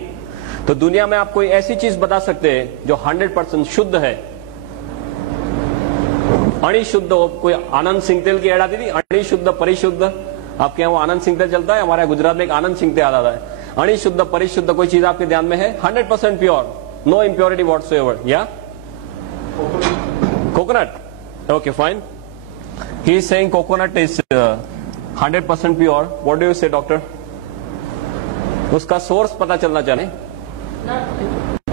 तो दुनिया में आप कोई ऐसी चीज बता सकते हैं जो 100% शुद्ध है, अणिशुद्ध हो? कोई आनंद सिंह तेल की एड आती थी, अणिशुद्ध परिशुद्ध। आपके यहाँ वो आनंद सिंह तेल चलता है, हमारे गुजरात में एक आनंद सिंह तेल आता है। अणिशुद्ध परिशुद्ध कोई चीज आपके ध्यान में है? 100% प्योर, नो इम्प्योरिटी व्हाटसोएवर। या coconut, okay fine, he is saying coconut is 100% pure. What do you से डॉक्टर? उसका सोर्स पता चलना चाहिए।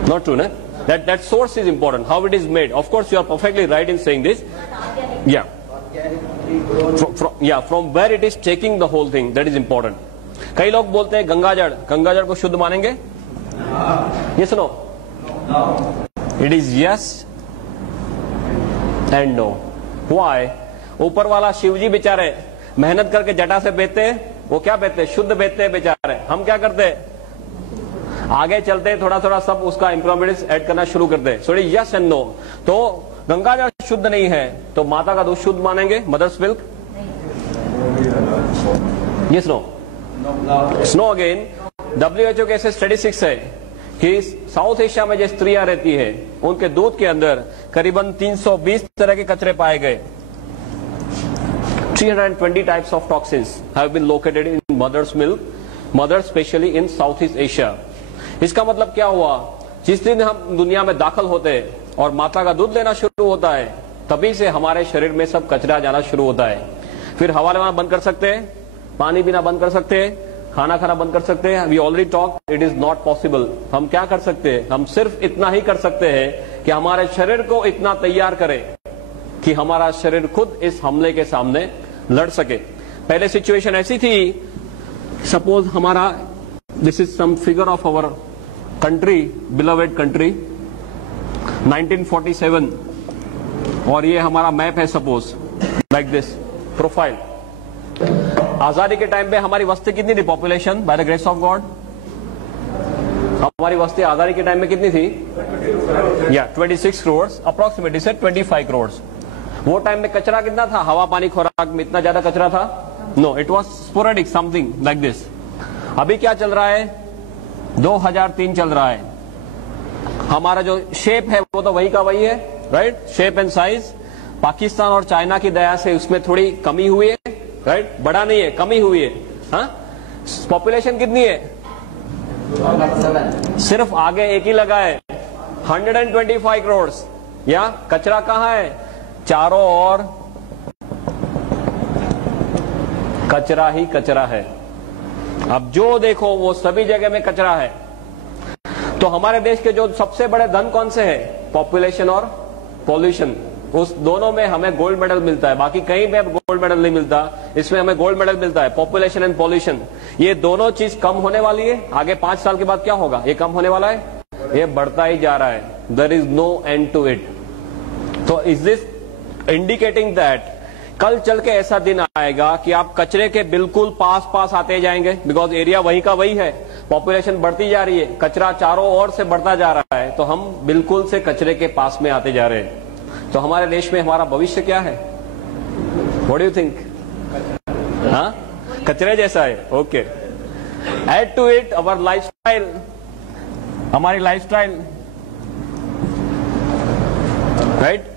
Not true, na? That source is important. How it is made. Of course, you are perfectly right in saying this. Yeah. From where it is taking the whole thing, that is important. कई लोग बोलते हैं गंगाजल, गंगाजल को शुद्ध मानेंगे? Yes or no? No. It is yes and no. Why? ऊपर वाला शिवजी बेचारे मेहनत करके जटा से बेचते हैं, वो क्या बेचते हैं? शुद्ध बेचते हैं बेचारे। हम क्या करते हैं? आगे चलते हैं, थोड़ा थोड़ा सब उसका इम्प्योरिटीज ऐड करना शुरू करते हैं। So yes and no. तो गंगाजल शुद्ध नहीं है, तो माता का दूध शुद्ध मानेंगे? Mother's milk? Yes no? No again. WHO के ऐसे स्टैटिस्टिक्स है कि साउथ एशिया में जो स्त्रियां रहती है, उनके दूध के अंदर करीबन 320 तरह के कचरे पाए गए। 320 types of toxins have been located in mother's milk, mothers especially in Southeast Asia. इसका मतलब क्या हुआ? जिस दिन हम दुनिया में दाखिल होते हैं और माता का दूध लेना शुरू होता है, तभी से हमारे शरीर में सब कचरा जाना शुरू होता है। फिर हवा लेना बंद कर सकते हैं, पानी पीना बंद कर सकते हैं, खाना खाना बंद कर सकते हैं। We already talk, it is not possible. हम क्या कर सकते हैं? हम सिर्फ इतना ही कर सकते हैं कि हमारे शरीर को इतना तैयार करें कि हमारा शरीर खुद इस हमले के सामने लड़ सके। पहले सिचुएशन ऐसी थी, सपोज हमारा, this is some figure of our country, beloved country, 1947, और ये हमारा मैप है, सपोज लाइक दिस प्रोफाइल। आजादी के टाइम पे हमारी वस्ती कितनी थी? Population by the grace of God, हमारी वस्ती आजादी के टाइम में कितनी थी? या 26 करोड़, अप्रोक्सीमेटली से 25 करोड़। वो टाइम में कचरा कितना था? हवा पानी खुराक में इतना ज्यादा कचरा था? No, it was sporadic, something like this. अभी क्या चल रहा है? 2003 चल रहा है। हमारा जो शेप है वो तो वही का वही है, right, shape and size. Pakistan और चाइना की दया से उसमें थोड़ी कमी हुई है, राइट, बड़ा नहीं है, कमी हुई है। हाँ, पॉपुलेशन कितनी है? सिर्फ आगे एक ही लगा है, 125 करोड़। या कचरा कहां है? चारों ओर कचरा ही कचरा है। अब जो देखो वो सभी जगह में कचरा है। तो हमारे देश के जो सबसे बड़े धन कौन से हैं? पॉपुलेशन और पॉल्यूशन। उस दोनों में हमें गोल्ड मेडल मिलता है, बाकी कहीं पे गोल्ड मेडल नहीं मिलता, इसमें हमें गोल्ड मेडल मिलता है। पॉपुलेशन एंड पॉल्यूशन, ये दोनों चीज कम होने वाली है। आगे 5 साल के बाद क्या होगा? ये कम होने वाला है, ये बढ़ता ही जा रहा है। There is no end to it. तो इज दिस इंडिकेटिंग दैट कल चल के ऐसा दिन आएगा कि आप कचरे के बिल्कुल पास पास आते जाएंगे, बिकॉज एरिया वही का वही है, पॉपुलेशन बढ़ती जा रही है, कचरा चारों ओर से बढ़ता जा रहा है, तो हम बिल्कुल से कचरे के पास में आते जा रहे हैं। तो हमारे देश में हमारा भविष्य क्या है? What do you think? हाँ, कचरे जैसा है। Okay, add to it our lifestyle, हमारी लाइफस्टाइल, राइट।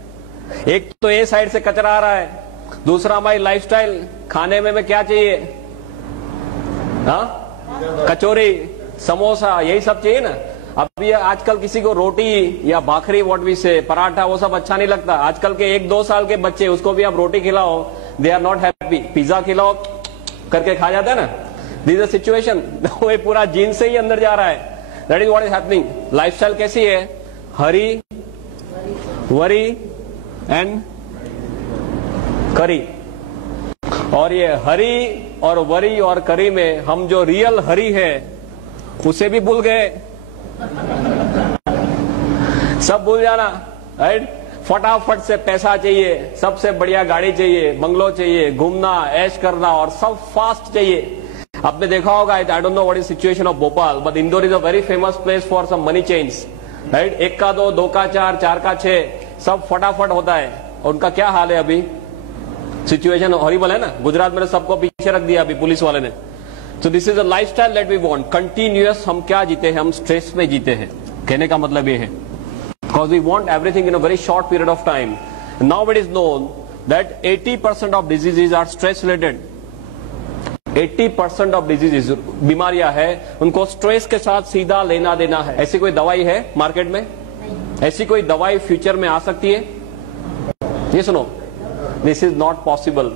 एक तो ए साइड से कचरा आ रहा है, दूसरा हमारी लाइफस्टाइल, खाने में क्या चाहिए? हाँ, कचौरी, समोसा, यही सब चाहिए ना। अब ये आजकल किसी को रोटी या भाखरी, व्हाट वी से, पराठा, वो सब अच्छा नहीं लगता। आजकल के 1-2 साल के बच्चे, उसको भी आप रोटी खिलाओ, they are not happy. Pizza खिलाओ करके खा जाता है ना। दिस इज सिचुएशन, वो ये पूरा जीन से ही अंदर जा रहा है। That is what is happening. Lifestyle कैसी है? हरी, वरी एंड करी। और ये हरी और वरी और करी में हम जो रियल हरी है उसे भी भूल गए। सब भूल जाना, राइट। फटाफट से पैसा चाहिए, सबसे बढ़िया गाड़ी चाहिए, बंगलो चाहिए, घूमना, ऐश करना और सब फास्ट चाहिए। आपने देखा होगा, I don't know what is situation of Bhopal, but Indore is a very famous place for some money change, right. 1 का 2, 2 का 4, 4 का 6, सब फटाफट होता है। और उनका क्या हाल है अभी? सिचुएशन हॉरिबल है ना। गुजरात में सबको पीछे रख दिया अभी पुलिस वाले ने। So this is a lifestyle that we want. Continuous हम क्या जीते हैं? हम स्ट्रेस में जीते हैं। कहने का मतलब ये है, because we want everything in a very short period of time. Now it is known that 80% of diseases are stress related. 80% of diseases, बीमारियां है, उनको स्ट्रेस के साथ सीधा लेना देना है। ऐसी कोई दवाई है मार्केट में? ऐसी कोई दवाई फ्यूचर में आ सकती है? ये सुनो, दिस इज नॉट पॉसिबल।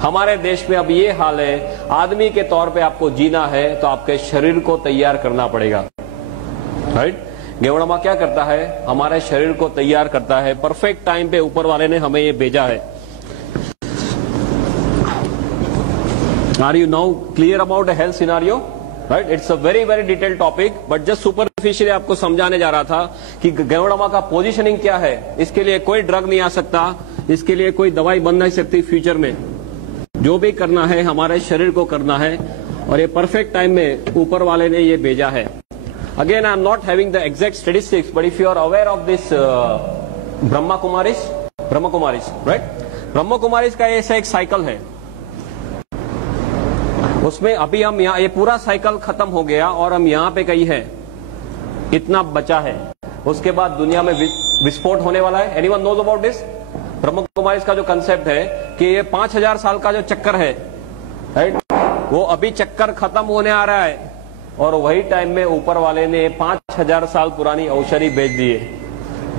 हमारे देश में अब ये हाल है, आदमी के तौर पे आपको जीना है तो आपके शरीर को तैयार करना पड़ेगा, राइट। गेवड़मा क्या करता है? हमारे शरीर को तैयार करता है। परफेक्ट टाइम पे ऊपर वाले ने हमें ये भेजा है। Are you now clear about the health scenario? Right, it's a very very detailed topic, but just superficially आपको समझाने जा रहा था कि गेवड़मा का पोजीशनिंग क्या है। इसके लिए कोई ड्रग नहीं आ सकता, इसके लिए कोई दवाई बन नहीं सकती फ्यूचर में। जो भी करना है हमारे शरीर को करना है, और ये परफेक्ट टाइम में ऊपर वाले ने ये भेजा है। Again I am not having the exact statistics, but if you are aware of this Brahma Kumaris, right, Brahma Kumaris का ऐसा एक साइकिल है। उसमें अभी हम यहाँ, ये पूरा साइकिल खत्म हो गया और हम यहाँ पे कहीं है, इतना बचा है। उसके बाद दुनिया में विस्फोट होने वाला है। Anyone knows about this? Brahma Kumaris का जो कंसेप्ट है कि ये 5000 साल का जो चक्कर है, राइट, वो अभी चक्कर खत्म होने आ रहा है, और वही टाइम में ऊपर वाले ने 5000 साल पुरानी औषधि भेज दी है,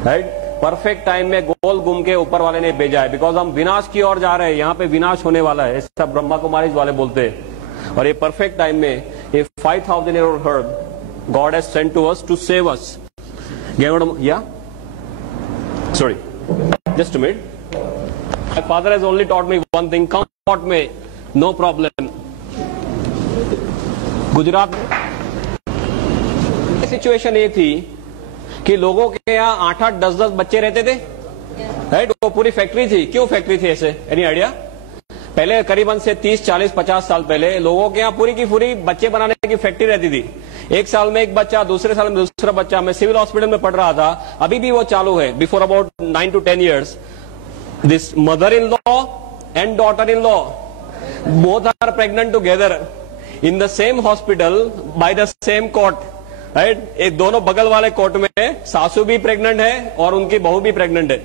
राइट। परफेक्ट टाइम में गोल घूम के ऊपर वाले ने भेजा है, बिकॉज हम विनाश की ओर जा रहे हैं, यहाँ पे विनाश होने वाला है, ऐसा ब्रह्मा कुमारीज वाले बोलते हैं। और ये परफेक्ट टाइम में ये 5000 year old herb God has sent to us to save us. Yeah? Sorry. Just a minute. My father has only taught me one thing. Come taught me. No problem. Gujarat में सिचुएशन ये थी कि लोगों के यहाँ 8-8, 10-10 बच्चे रहते थे, राइट। वो पूरी फैक्ट्री थी। क्यों फैक्ट्री थी ऐसे? Any idea? पहले करीबन से 30, 40, 50 साल पहले लोगों के यहाँ पूरी की पूरी बच्चे बनाने की फैक्ट्री रहती थी। एक साल में एक बच्चा, दूसरे साल में दूसरा बच्चा। मैं सिविल हॉस्पिटल में पढ़ रहा था, अभी भी वो चालू है। Before about 9 to 10 years, this mother in law and daughter in law both are pregnant together in the same hospital by the same court, right. एक दोनों बगल वाले कोर्ट में सासू भी प्रेग्नेंट है और उनकी बहू भी प्रेग्नेंट है।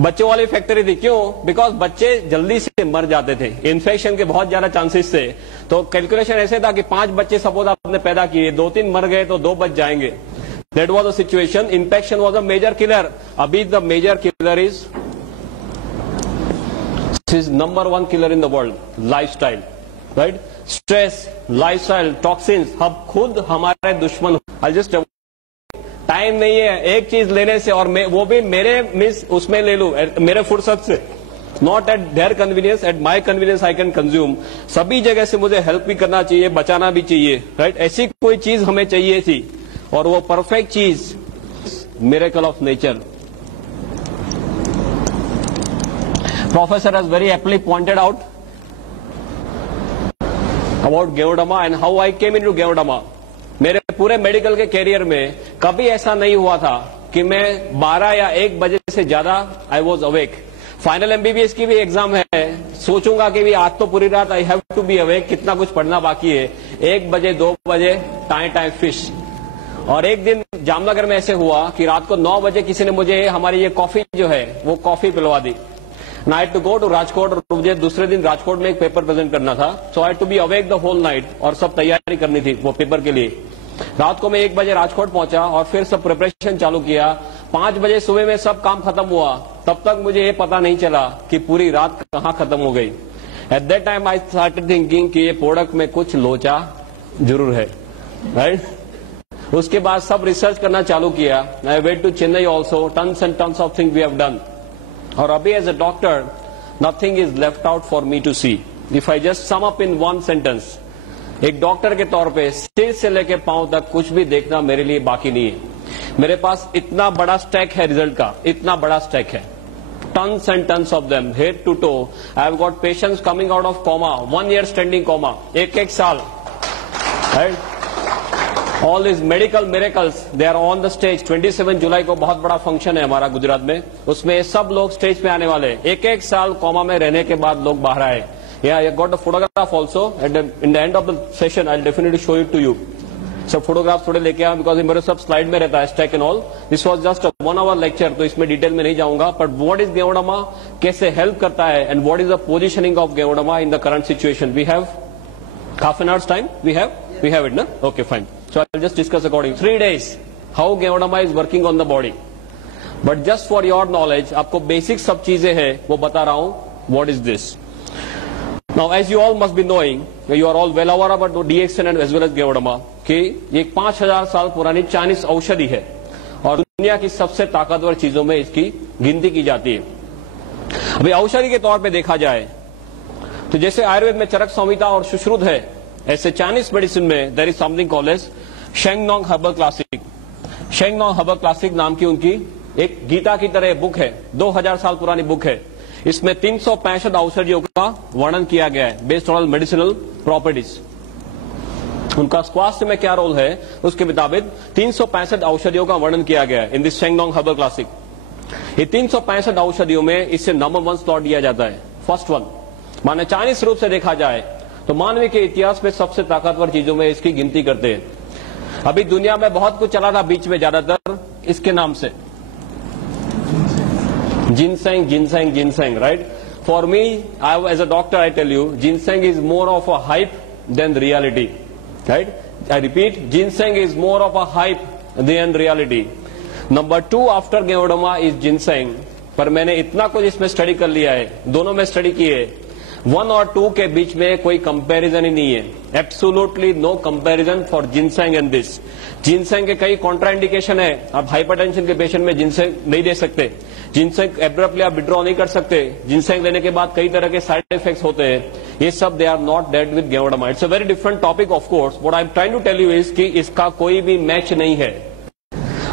बच्चों वाली फैक्ट्री थी। क्यों? बिकॉज बच्चे जल्दी से मर जाते थे, इन्फेक्शन के बहुत ज्यादा चांसेस थे। तो कैलकुलेशन ऐसे था कि 5 बच्चे सपोज आपने पैदा किए, 2-3 मर गए तो 2 बच जाएंगे। That was the situation. Infection was a major killer. अभी the major killer is number 1 killer in the world, lifestyle, right. Stress, lifestyle, toxins, हम खुद हमारे दुश्मन। आई जस्ट टाइम नहीं है एक चीज लेने से, और वो भी मेरे मिस उसमें ले लूं, मेरे फुर्सत से, not at their convenience, at my convenience I can consume. सभी जगह से मुझे हेल्प भी करना चाहिए, बचाना भी चाहिए, राइट। ऐसी कोई चीज हमें चाहिए थी, और वो परफेक्ट चीज miracle of nature. Professor has very aptly pointed out about Ganoderma and how I came into Ganoderma. मेरे पूरे मेडिकल के कैरियर में कभी ऐसा नहीं हुआ था कि मैं 12 या 1 बजे से ज्यादा I was awake. Final MBBS की भी एग्जाम है, सोचूंगा कि भी आज तो पूरी रात I have to be awake, कितना कुछ पढ़ना बाकी है। 1 बजे 2 बजे टाइम फिश। और एक दिन जामनगर में ऐसे हुआ कि रात को 9 बजे किसी ने मुझे हमारी ये कॉफी जो है वो कॉफी पिलवा दी। I had to go to Rajkot, और मुझे दूसरे दिन राजकोट में एक पेपर प्रेजेंट करना था। So I had to be awake the whole night, और सब तैयारी करनी थी वो पेपर के लिए। रात को मैं 1 बजे राजकोट पहुंचा और फिर सब प्रिपरेशन चालू किया। 5 बजे सुबह में सब काम खत्म हुआ। तब तक मुझे ये पता नहीं चला कि पूरी रात कहां खत्म हो गई। At that time I started thinking कि ये प्रोडक्ट में कुछ लोचा जरूर है, राइट। उसके बाद सब रिसर्च करना चालू किया। I went to Chennai also, tons and tons of thing we have done. और अभी as a doctor nothing is left out for me to see. If I just sum up in 1 sentence, एक डॉक्टर के तौर पे सिर से लेकर पांव तक कुछ भी देखना मेरे लिए बाकी नहीं है। मेरे पास इतना बड़ा स्टैक है रिजल्ट का, इतना बड़ा स्टैक है, tons and tons of them, head to toe. I have got patients coming out of coma, 1 year standing coma, एक साल, right? All these medical miracles, they are on the stage. 27 जुलाई को बहुत बड़ा फंक्शन है हमारा गुजरात में, उसमें सब लोग स्टेज पे आने वाले, एक साल कोमा में रहने के बाद लोग बाहर आए. Yeah, I got a photograph also. In the end of the session, I'll definitely show it to you. सब फोटोग्राफ थोड़े लेके आया, बिकॉज मेरे सब स्लाइड में रहता है stack and all. This was just 1 hour lecture, तो इसमें डिटेल में नहीं जाऊंगा. बट व्हाट इज गेवोडामा, कैसे हेल्प करता है, and what is the positioning of Ganoderma in the current situation. We have half an hour's time. We have it, na? Okay, fine. So I'll just discuss according. 3 days, how गेवोडामा is working on the body. But just for your knowledge, आपको बेसिक सब चीजें हैं वो बता रहा हूं. What is this? Now, as you all must be knowing, you are all well aware about DXN and as well as गेवोडामा, कि ये 5000 साल पुरानी चाइनीज औषधि है और दुनिया की सबसे ताकतवर चीजों में इसकी गिनती की जाती है. अभी औषधि के तौर पे देखा जाए तो जैसे आयुर्वेद में चरक संहिता और सुश्रुत है, ऐसे चाइनीज मेडिसिन में there is something called as Shennong herbal classic. Shennong herbal classic नाम की उनकी एक गीता की तरह बुक है, 2000 साल पुरानी बुक है. इसमें 365 औषधियों का वर्णन किया गया है बेस्ड ऑन मेडिसिनल प्रॉपर्टीज. उनका स्वास्थ्य में क्या रोल है उसके मुताबिक 365 औषधियों का वर्णन किया गया है इन दिस शेंगनोंग हर्बल क्लासिक. ये 365 औषधियों में इससे नंबर 1 स्लॉट दिया जाता है. फर्स्ट वन, माने चाइनीज रूप से देखा जाए तो मानवीय के इतिहास में सबसे ताकतवर चीजों में इसकी गिनती करते हैं. अभी दुनिया में बहुत कुछ चला था बीच में, ज्यादातर इसके नाम से ginseng ginseng ginseng, right. For me, I as a doctor I tell you, ginseng is more of a hype than reality, right. I repeat, ginseng is more of a hype than reality. Number 2 after Ganoderma is ginseng. पर मैंने इतना कुछ इसमें स्टडी कर लिया है, दोनों में स्टडी की है, 1 और 2 के बीच में कोई कंपैरिजन ही नहीं है. Absolutely no comparison for ginseng and this. Ginseng के कई कॉन्ट्राइंडिकेशन है. आप हाइपरटेंशन के पेशेंट में जिनसेंग नहीं दे सकते, जिनसेंग एब्रप्टली आप विड्रॉ नहीं कर सकते, जिनसेंग लेने के बाद कई तरह के साइड इफेक्ट्स होते हैं. ये सब they are not dead with Ganoderma. It's a very different topic of course. What I am trying to tell you is कि इसका कोई भी मैच नहीं है.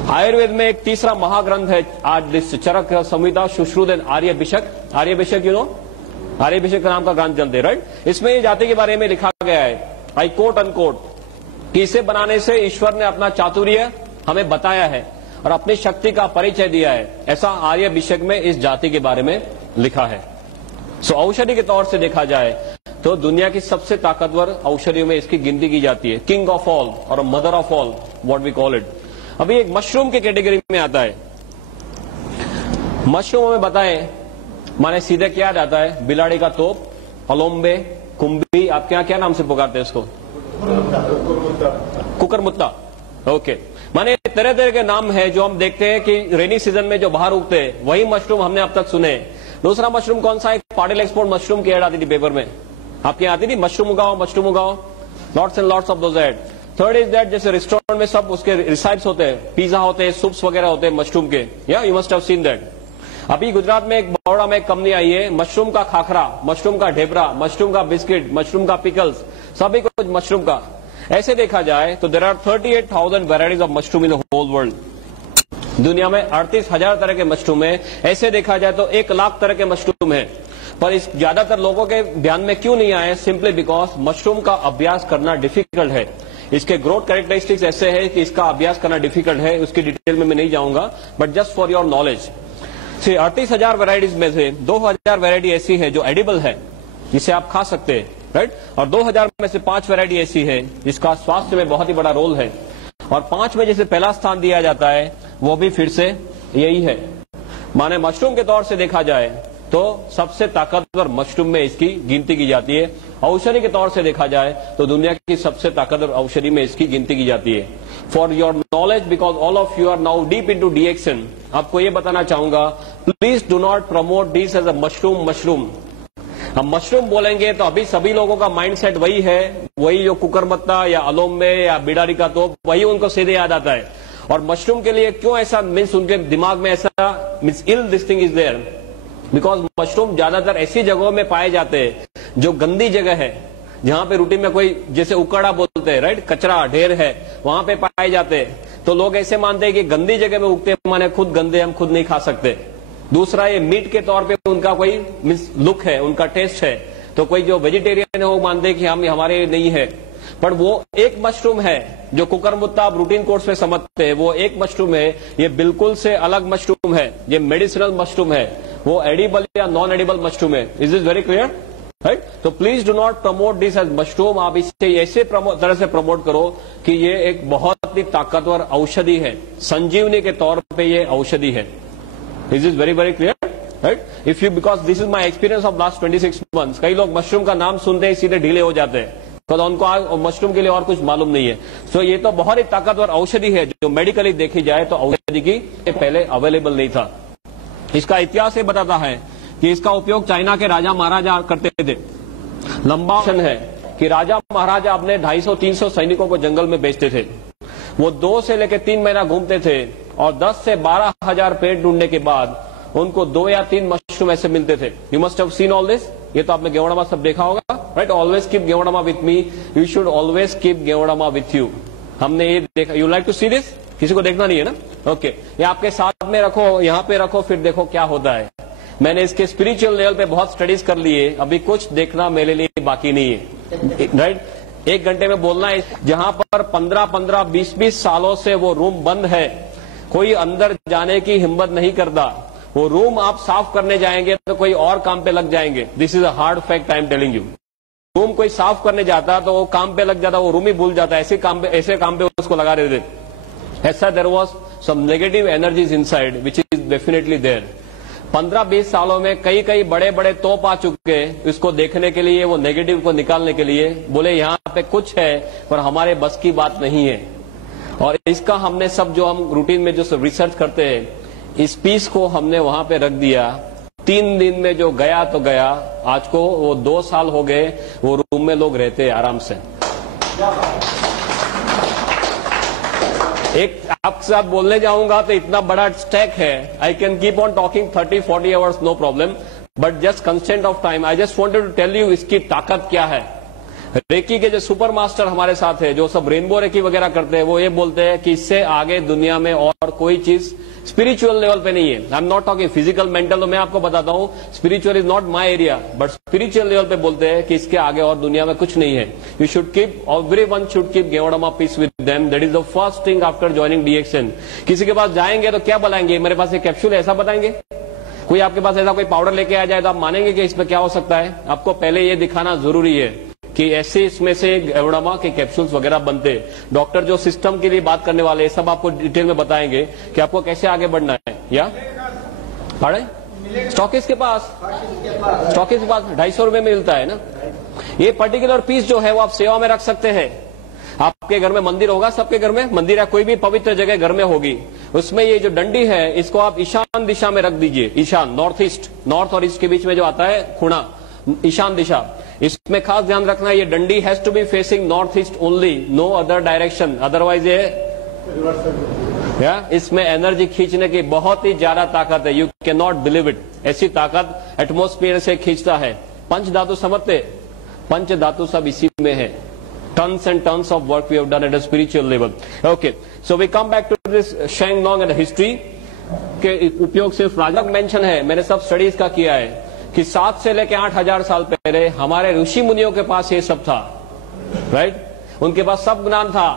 आयुर्वेद में एक तीसरा महाग्रंथ है आज, चरक संहिता, सुश्रुत एंड आर्यभिषक. आर्यभिषक, यू नो, आर्यभिषक नाम का ग्रंथ चलते, राइट. इसमें ये जाति के बारे में लिखा गया है, आई कोट अनकोट, कि इसे बनाने से ईश्वर ने अपना चातुर्य हमें बताया है और अपनी शक्ति का परिचय दिया है. ऐसा आर्यभिषक में इस जाति के बारे में लिखा है. सो औषधि के तौर से देखा जाए तो दुनिया की सबसे ताकतवर औषधियों में इसकी गिनती की जाती है. किंग ऑफ ऑल और mother of all, what we call it. अभी एक मशरूम की कैटेगरी में आता है. मशरूम हमें बताएं, माने सीधे क्या जाता है, बिलाड़ी का तोप, अलोम्बे, कुंभी, आप क्या नाम से पुकारते हैं इसको, कुकरमुत्ता. ओके, माने तरह तरह के नाम है जो हम देखते हैं कि रेनी सीजन में जो बाहर उगते हैं, वही मशरूम हमने अब तक सुने. दूसरा मशरूम कौन सा है, पाटिल एक्सपोर्ट मशरूम की एड आती थी पेपर में, आपके आती थी, मशरूम उगाओ मशरूम उगाओ, lots and lots of those ad. Third is that, जैसे रेस्टोरेंट में सब उसके रिसाइप्स होते हैं, पिज्जा होते हैं, सूप्स वगैरह होते हैं मशरूम के, या you must have seen that. अभी गुजरात में एक बड़ौदा में एक कंपनी आई है, मशरूम का खाखरा, मशरूम का ढेबरा, मशरूम का बिस्किट, मशरूम का पिकल्स, सभी कुछ मशरूम का. ऐसे देखा जाए तो there are 38,000 varieties of mushroom in the whole world. दुनिया में 38,000 तरह के मशरूम है. ऐसे देखा जाए तो 1 लाख तरह के मशरूम है. पर इस ज्यादातर लोगों के ध्यान में क्यों नहीं आए, सिंपली बिकॉज मशरूम का अभ्यास करना डिफिकल्ट है. इसके ग्रोथ कैरेक्टरिस्टिक्स ऐसे है कि इसका अभ्यास करना डिफिकल्ट है. उसकी डिटेल में मैं नहीं जाऊंगा, but just for your knowledge, 38,000 varieties में से 2,000 वेराइटी ऐसी है जो एडिबल है, जिसे आप खा सकते हैं, राइट. और 2,000 में से 5 वेराइटी ऐसी है जिसका स्वास्थ्य में बहुत ही बड़ा रोल है. और 5 में जैसे पहला स्थान दिया जाता है वो भी फिर से यही है. माने मशरूम के तौर से देखा जाए तो सबसे ताकतवर मशरूम में इसकी गिनती की जाती है. औषधि के तौर से देखा जाए तो दुनिया की सबसे ताकतवर औषधि में इसकी गिनती की जाती है. For your knowledge, because all of you are now deep into DXN, आपको यह बताना चाहूंगा, please do not promote this as a mushroom. हम मशरूम बोलेंगे तो अभी सभी लोगों का माइंडसेट वही है, वही जो कुकरमत्ता या अलोम्बे या बिडारी का तोप, वही उनको सीधे याद आता है. और मशरूम के लिए क्यों ऐसा, मीन्स उनके दिमाग में ऐसा, means ill this thing is there, because mushroom ज्यादातर ऐसी जगहों में पाए जाते हैं जो गंदी जगह है, जहां पे रूटीन में कोई, जैसे उकड़ा बोलते हैं, राइट, कचरा ढेर है, वहां पे पाए जाते हैं. तो लोग ऐसे मानते हैं कि गंदी जगह में उगते माने खुद गंदे, हम खुद नहीं खा सकते। दूसरा, ये मीट के तौर पे उनका कोई लुक है, उनका टेस्ट है, तो कोई जो वेजिटेरियन है वो मानते हैं कि हम हमारे नहीं है। पर वो एक मशरूम है जो कुकरमुत्ता आप रूटीन कोर्स में समझते हैं, वो एक मशरूम है, ये बिल्कुल से अलग मशरूम है, ये मेडिसिनल मशरूम है, वो एडिबल या नॉन एडिबल मशरूम है। Is this very clear? Right? तो please do not promote this as mushroom. आप इसे ऐसे तरह से प्रमोट करो कि ये एक बहुत ही ताकतवर औषधि है, संजीवनी के तौर पे ये औषधि है। Is is very very clear? Right? If you, because this is my experience of last 26 months, कई लोग मशरूम का नाम सुनते ही सीधे ढीले हो जाते हैं, तो उनको मशरूम के लिए और कुछ मालूम नहीं है। सो ये तो बहुत ही ताकतवर औषधि है, जो मेडिकली देखी जाए तो औषधि की पहले अवेलेबल नहीं था। इसका इतिहास ये बताता है कि इसका उपयोग चाइना के राजा महाराजा करते थे। लंबा है कि राजा महाराजा अपने 250-300 सैनिकों को जंगल में बेचते थे। वो 2 से लेकर 3 महीना घूमते थे और 10 से 12 हजार पेड़ ढूंढने के बाद उनको 2 या 3 मशरूम ऐसे मिलते थे। You must have seen all this. ये तो आपने गेवड़ामा सब देखा होगा, right? Always keep Ganoderma with me, you should always keep Ganoderma with you. हमने ये देखा। You like to see this? किसी को देखना नहीं है ना? ओके, ये आपके साथ में रखो, यहाँ पे रखो, फिर देखो क्या होता है। मैंने इसके स्पिरिचुअल लेवल पे बहुत स्टडीज कर लिए, अभी कुछ देखना मेरे लिए बाकी नहीं है, राइट? 1 घंटे में बोलना है। जहां पर 15-15, 20-20 सालों से वो रूम बंद है, कोई अंदर जाने की हिम्मत नहीं करता, वो रूम आप साफ करने जाएंगे तो कोई और काम पे लग जाएंगे। This is a hard fact I am telling you. Room कोई साफ करने जाता तो वो काम पे लग जाता, वो रूम ही भूल जाता, ऐसे काम पे उसको लगा देते। ऐसा there was some negative energies inside which is definitely there. 15-20 सालों में कई बड़े बड़े तोप आ चुके हैं इसको देखने के लिए, वो नेगेटिव को निकालने के लिए। बोले यहाँ पे कुछ है पर हमारे बस की बात नहीं है। और इसका हमने सब जो हम रूटीन में जो सब रिसर्च करते हैं, इस पीस को हमने वहां पे रख दिया। 3 दिन में जो गया तो गया, आज को वो 2 साल हो गए, वो रूम में लोग रहते हैं आराम से। एक आपके साथ बोलने जाऊंगा तो इतना बड़ा स्टैक है, I can keep on talking 30-40 hours, no problem, but just constant of time I just wanted to tell you इसकी ताकत क्या है। रेकी के जो सुपर मास्टर हमारे साथ है, जो सब रेनबो रेकी वगैरह करते हैं, वो ये बोलते हैं कि इससे आगे दुनिया में और कोई चीज स्पिरिचुअल लेवल पे नहीं है। I am not talking physical mental, तो मैं आपको बताता हूं spiritual is not my area, but spiritual level पे बोलते हैं कि इसके आगे और दुनिया में कुछ नहीं है। You should keep, everyone should keep Ganoderma piece with them, that is the first thing after joining DXN. किसी के पास जाएंगे तो क्या बताएंगे, मेरे पास एक कैप्सूल है, ऐसा बताएंगे? कोई आपके पास ऐसा कोई पाउडर लेके आ जाए तो आप मानेंगे कि इसमें क्या हो सकता है? आपको पहले ये दिखाना जरूरी है कि ऐसे इसमें से गेवड़ामा के कैप्सूल्स वगैरह बनते। डॉक्टर जो सिस्टम के लिए बात करने वाले सब आपको डिटेल में बताएंगे कि आपको कैसे आगे बढ़ना है। या स्टॉकिस्ट के पास 250 रुपए में मिलता है ना। ये पर्टिकुलर पीस जो है वो आप सेवा में रख सकते हैं। आपके घर में मंदिर होगा, सबके घर में मंदिर या कोई भी पवित्र जगह घर में होगी, उसमें ये जो डंडी है इसको आप ईशान दिशा में रख दीजिए। ईशान, नॉर्थ ईस्ट, नॉर्थ और ईस्ट के बीच में जो आता है खुणा, ईशान दिशा। इसमें खास ध्यान रखना, ये डंडी has to be facing north east only, no other direction, otherwise ये इसमें एनर्जी खींचने की बहुत ही ज्यादा ताकत है। You can not believe it, ऐसी ताकत एटमोस्फियर से खींचता है। पंच धातु समझते? पंच धातु सब इसी में है। Tons and tons of work we have done at a spiritual level. Okay, so we come back to this Shengnong and history के उपयोग सिर्फ राजा मेंशन है, मैंने सब स्टडीज का किया है कि 7 से लेकर 8,000 साल पहले हमारे ऋषि मुनियों के पास ये सब था, राइट? उनके पास सब ज्ञान था,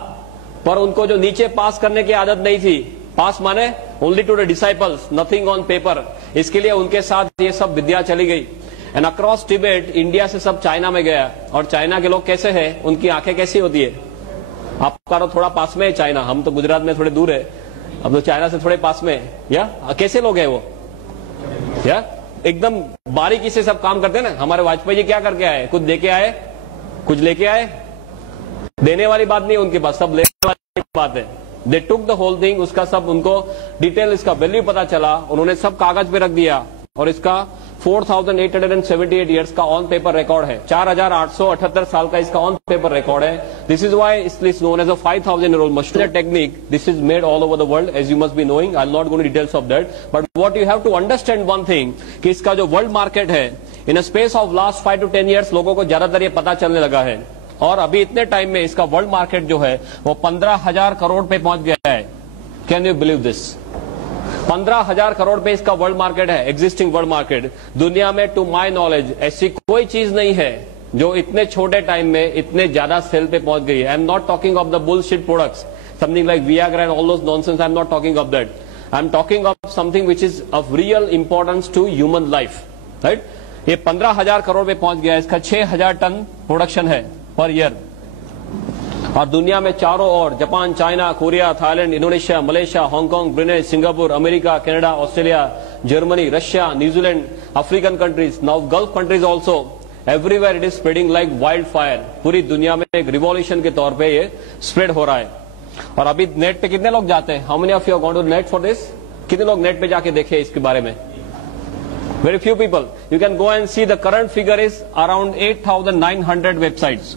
पर उनको जो नीचे पास करने की आदत नहीं थी। पास माने only to the disciples, nothing on paper. इसके लिए उनके साथ ये सब विद्या चली गई। एंड अक्रॉस टिबेट, इंडिया से सब चाइना में गया। और चाइना के लोग कैसे हैं, उनकी आंखें कैसी होती है? आपका तो थोड़ा पास में है चाइना, हम तो गुजरात में थोड़े दूर है, अब तो चाइना से थोड़े पास में। या कैसे लोग हैं वो? या एकदम बारीकी से सब काम करते हैं ना। हमारे वाजपेयी जी क्या करके आए? कुछ दे के आए, कुछ लेके आए? देने वाली बात नहीं उनके पास, सब लेने वाली बात है। दे टुक द होल थिंग, उसका सब उनको डिटेल, इसका वैल्यू पता चला, उन्होंने सब कागज पे रख दिया। और इसका 4,878 ईयर्स का ऑन पेपर रिकॉर्ड है। 4,878 साल का इसका ऑन पेपर रिकॉर्ड है। This is why is known as a 5,000-year-old mushroom technique. This is made all over the world, as you must be knowing. I will not go into details of that, but what you have to understand one thing, कि इसका जो वर्ल्ड मार्केट है, in a space of last 5 to 10 years लोगों को ज्यादातर ये पता चलने लगा है। और अभी इतने टाइम में इसका वर्ल्ड मार्केट जो है वो 15,000 करोड़ पे पहुंच गया है। Can you believe this? 15,000 crore पे इसका वर्ल्ड मार्केट है, एग्जिस्टिंग वर्ल्ड मार्केट। दुनिया में टू माय नॉलेज ऐसी कोई चीज नहीं है जो इतने छोटे टाइम में इतने ज्यादा सेल पे पहुंच गई है। I am not talking of the bullshit products, something like Viagra and all those nonsense. I am not talking of that. I am talking of something which is of real importance to human life, right? ये 15,000 करोड़ पे पहुंच गया, इसका 6,000 टन प्रोडक्शन है पर ईयर। और दुनिया में चारों ओर Japan, China, Korea, Thailand, Indonesia, Malaysia, Hong Kong, Brunei, Singapore, America, Canada, Australia, Germany, Russia, New Zealand, African countries, now Gulf countries also, everywhere it is spreading like wild fire. पूरी दुनिया में एक रिवॉल्यूशन के तौर पे ये स्प्रेड हो रहा है। और अभी नेट पे कितने लोग जाते हैं? How many of you are going to net for this? कितने लोग नेट पे जाके देखे इसके बारे में? Very few people. You can go and see the current figure is around 8,900 websites.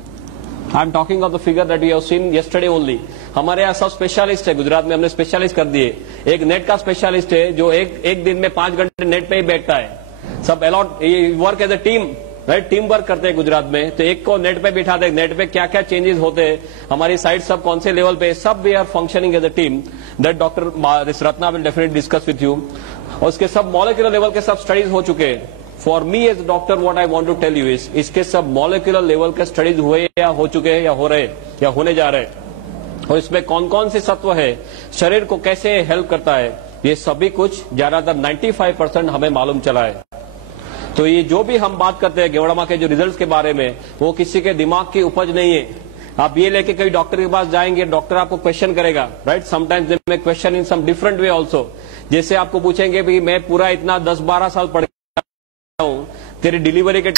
I am talking of the figure that we have seen yesterday only. हमारे यहाँ सब स्पेशलिस्ट है, गुजरात में हमने स्पेशलिस्ट कर दिए। एक नेट का स्पेशलिस्ट है जो एक दिन में 5 घंटे नेट पे ही बैठता है। सब a lot work as a team, right? Team work करते हैं गुजरात में। तो एक को नेट पे बिठा दे, नेट पे क्या क्या चेंजेस होते हैं, हमारी साइट सब कौन से लेवल पे, सब we are functioning as a team. That doctor Ratna will definitely discuss with you. और उसके सब मॉलिक्यूलर लेवल के सब स्टडीज हो चुके हैं। For me as doctor what I want to tell you is, इसके सब मॉलिक्यूलर लेवल के स्टडीज हुए या हो चुके हैं या हो रहे या होने जा रहे हैं। और इसमें कौन कौन से तत्व है, शरीर को कैसे हेल्प करता है, ये सभी कुछ ज्यादातर 95% हमें मालूम चला है। तो ये जो भी हम बात करते हैं गेवड़मा के जो रिजल्ट्स के बारे में, वो किसी के दिमाग की उपज नहीं है। आप ये लेके कभी डॉक्टर के पास जाएंगे, डॉक्टर आपको क्वेश्चन करेगा, राइट? Sometimes they may question in some different way also. जैसे आपको पूछेंगे भी मैं पूरा इतना 10-12 साल पढ़ हूं, तेरी डिलीवरी के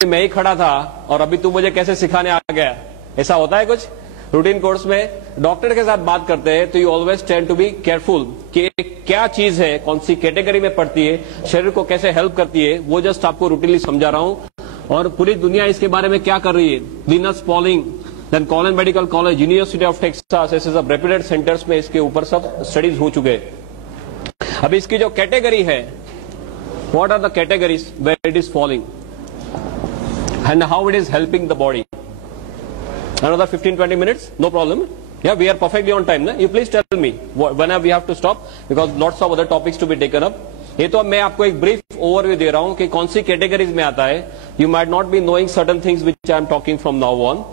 मैं ही खड़ा था और अभी तू मुझे कैसे सिखाने आ गया? ऐसा होता है कुछ रूटीन कोर्स में? डॉक्टर के साथ बात करते हैं तो you always tend to be careful कि क्या चीज है, कौन सी कैटेगरी में पड़ती है, शरीर को कैसे हेल्प करती है, वो जस्ट आपको रूटीनली समझा रहा हूं। और पूरी दुनिया इसके बारे में क्या कर रही है। Linus Pauling, then Colon medical college, university of Texas, ऐसे सब रेप्यूटेड सेंटर्स में इसके ऊपर सब स्टडीज हो चुके हैं। अभी इसकी जो कैटेगरी है, what are the categories where it is falling and how it is helping the body? Another 15-20 minutes, no problem. Yeah, we are perfectly on time. You please tell me whenever we have to stop because lots of other topics to be taken up. ये तो मैं आपको एक ब्रीफ ओवरव्यू दे रहा हूं कि कौन सी कैटेगरीज में आता है। You might not be knowing certain things which I am talking from now on.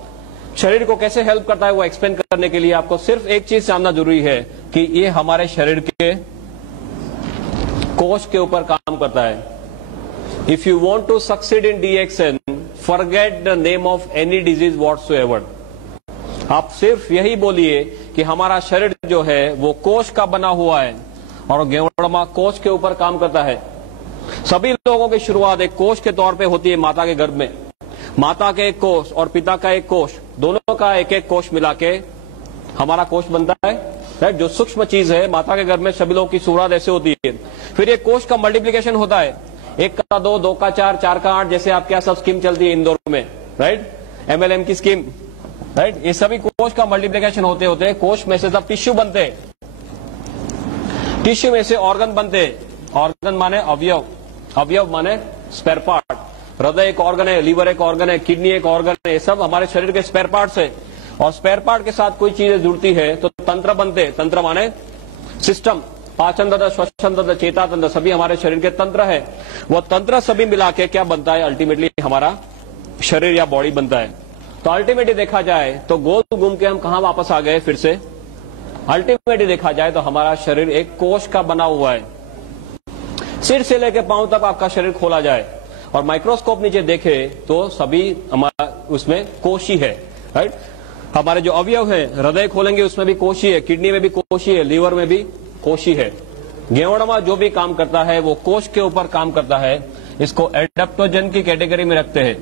शरीर को कैसे हेल्प करता है वो एक्सप्लेन करने के लिए आपको सिर्फ एक चीज जानना जरूरी है कि ये हमारे शरीर के कोश के ऊपर काम करता है। If you want to succeed in DXN, forget the name of any disease whatsoever. आप सिर्फ यही बोलिए कि हमारा शरीर जो है वो कोश का बना हुआ है और गेवड़मा कोश के ऊपर काम करता है। सभी लोगों की शुरुआत एक कोश के तौर पे होती है माता के गर्भ में। माता के एक कोश और पिता का एक कोश, दोनों का एक एक कोश मिला के हमारा कोश बनता है, राइट? जो सूक्ष्म चीज है, माता के गर्भ में सभी लोगों की शुरुआत ऐसे होती है। फिर एक कोश का मल्टीप्लीकेशन होता है, 1 का 2, 2 का 4, 4 का 8, जैसे आपके यहाँ सब स्कीम चलती है इंदौर में, राइट? MLM की स्कीम, राइट? ये सभी कोश का मल्टीप्लीकेशन होते होते कोश में से सब टिश्यू बनते हैं, टिश्यू में से ऑर्गन बनते हैं। ऑर्गन माने अवयव, अवयव माने स्पेयर पार्ट। हृदय एक ऑर्गन है, लीवर एक ऑर्गन है, किडनी एक ऑर्गन है, ये सब हमारे शरीर के स्पेयर पार्ट्स है। और स्पेयर पार्ट के साथ कोई चीजें जुड़ती है तो तंत्र बनते हैं। तंत्र माने सिस्टम, पाचन तंत्र, श्वसन तंत्र, चेता तंत्र, सभी हमारे शरीर के तंत्र है। वो तंत्र सभी मिला के क्या बनता है? अल्टीमेटली हमारा शरीर या बॉडी बनता है। तो अल्टीमेटली देखा जाए तो गोल घूम के हम कहां वापस आ गए फिर से? अल्टीमेटली देखा जाए तो हमारा शरीर एक कोश का बना हुआ है। सिर से लेकर पांव तक आपका शरीर खोला जाए और माइक्रोस्कोप नीचे देखे तो सभी हमारा उसमें कोश ही है, राइट? हमारे जो अवयव है, हृदय खोलेंगे उसमें भी कोश ही है, किडनी में भी कोश ही है, लीवर में भी कोश ही है। गेवड़मा जो भी काम करता है वो कोश के ऊपर काम करता है। इसको एडेप्टोजन की कैटेगरी में रखते हैं।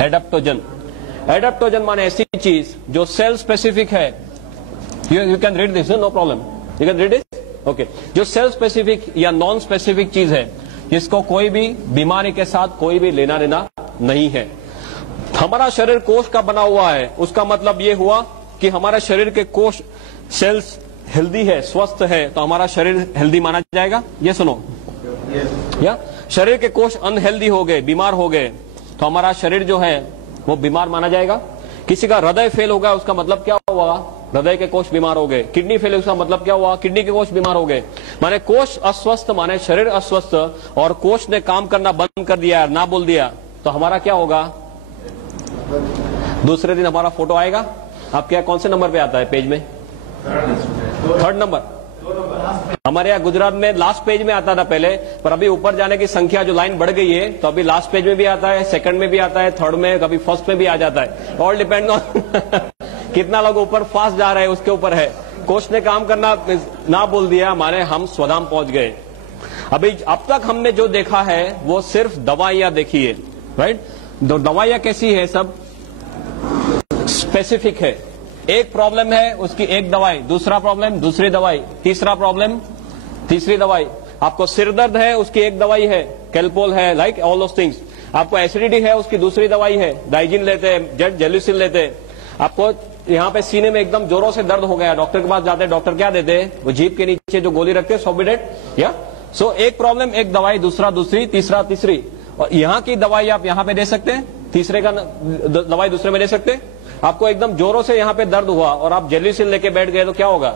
एडेप्टोजन, एडेप्टोजन माने ऐसी चीज जो सेल स्पेसिफिक है। You can read this, no problem, you can read it, okay. जो सेल स्पेसिफिक या नॉन स्पेसिफिक चीज है जिसको कोई भी बीमारी के साथ कोई भी लेना देना नहीं है। हमारा शरीर कोश का बना हुआ है, उसका मतलब ये हुआ कि हमारा शरीर के कोश सेल्स हेल्दी है, स्वस्थ है, तो हमारा शरीर हेल्दी माना जाएगा। ये सुनो, या शरीर के कोश अनहेल्दी हो गए, बीमार हो गए, तो हमारा शरीर जो है वो बीमार माना जाएगा। किसी का हृदय फेल होगा, उसका मतलब क्या हुआ? हृदय के कोष बीमार हो गए। किडनी फेलियर का मतलब क्या हुआ? किडनी के कोष बीमार हो गए। माने कोष अस्वस्थ माने शरीर अस्वस्थ, और कोष ने काम करना बंद कर दिया, ना बोल दिया, तो हमारा क्या होगा? दूसरे दिन हमारा फोटो आएगा। आपके यहाँ कौन से नंबर पे आता है पेज में? 3rd number. हमारे यहाँ गुजरात में लास्ट पेज में आता था पहले, पर अभी ऊपर जाने की संख्या जो लाइन बढ़ गई है, तो अभी लास्ट पेज में भी आता है, 2nd में भी आता है, 3rd में, कभी 1st में भी आ जाता है। ऑल डिपेंड ऑन कितना लोग ऊपर फास्ट जा रहे हैं, उसके ऊपर है। कोष ने काम करना ना बोल दिया, माने हम स्वधाम पहुंच गए। अभी अब तक हमने जो देखा है वो सिर्फ दवाइयां देखी है, राइट? दवाइयां कैसी है? सब स्पेसिफिक है। एक प्रॉब्लम है, उसकी एक दवाई, दूसरा प्रॉब्लम दूसरी दवाई, तीसरा प्रॉब्लम तीसरी दवाई। आपको सिर दर्द है, उसकी एक दवाई है, कैल्पोल है, लाइक ऑल दोस थिंग्स। आपको एसिडिटी है, उसकी दूसरी दवाई है, डाइजिन लेते हैं, जेलुसिन लेते हैं। आपको यहाँ पे सीने में एकदम जोरों से दर्द हो गया, डॉक्टर के पास जाते हैं, डॉक्टर क्या देते हैं? वो जीभ के नीचे जो गोली रखते हैं, सोबिडेट, या सो एक प्रॉब्लम एक दवाई, दूसरा दूसरी, तीसरा तीसरी। और यहाँ की दवाई आप यहाँ पे दे सकते हैं, तीसरे का दवाई दूसरे में दे सकते हैं। आपको एकदम जोरों से यहाँ पे दर्द हुआ और आप जेलुसिन लेके बैठ गए, तो क्या होगा?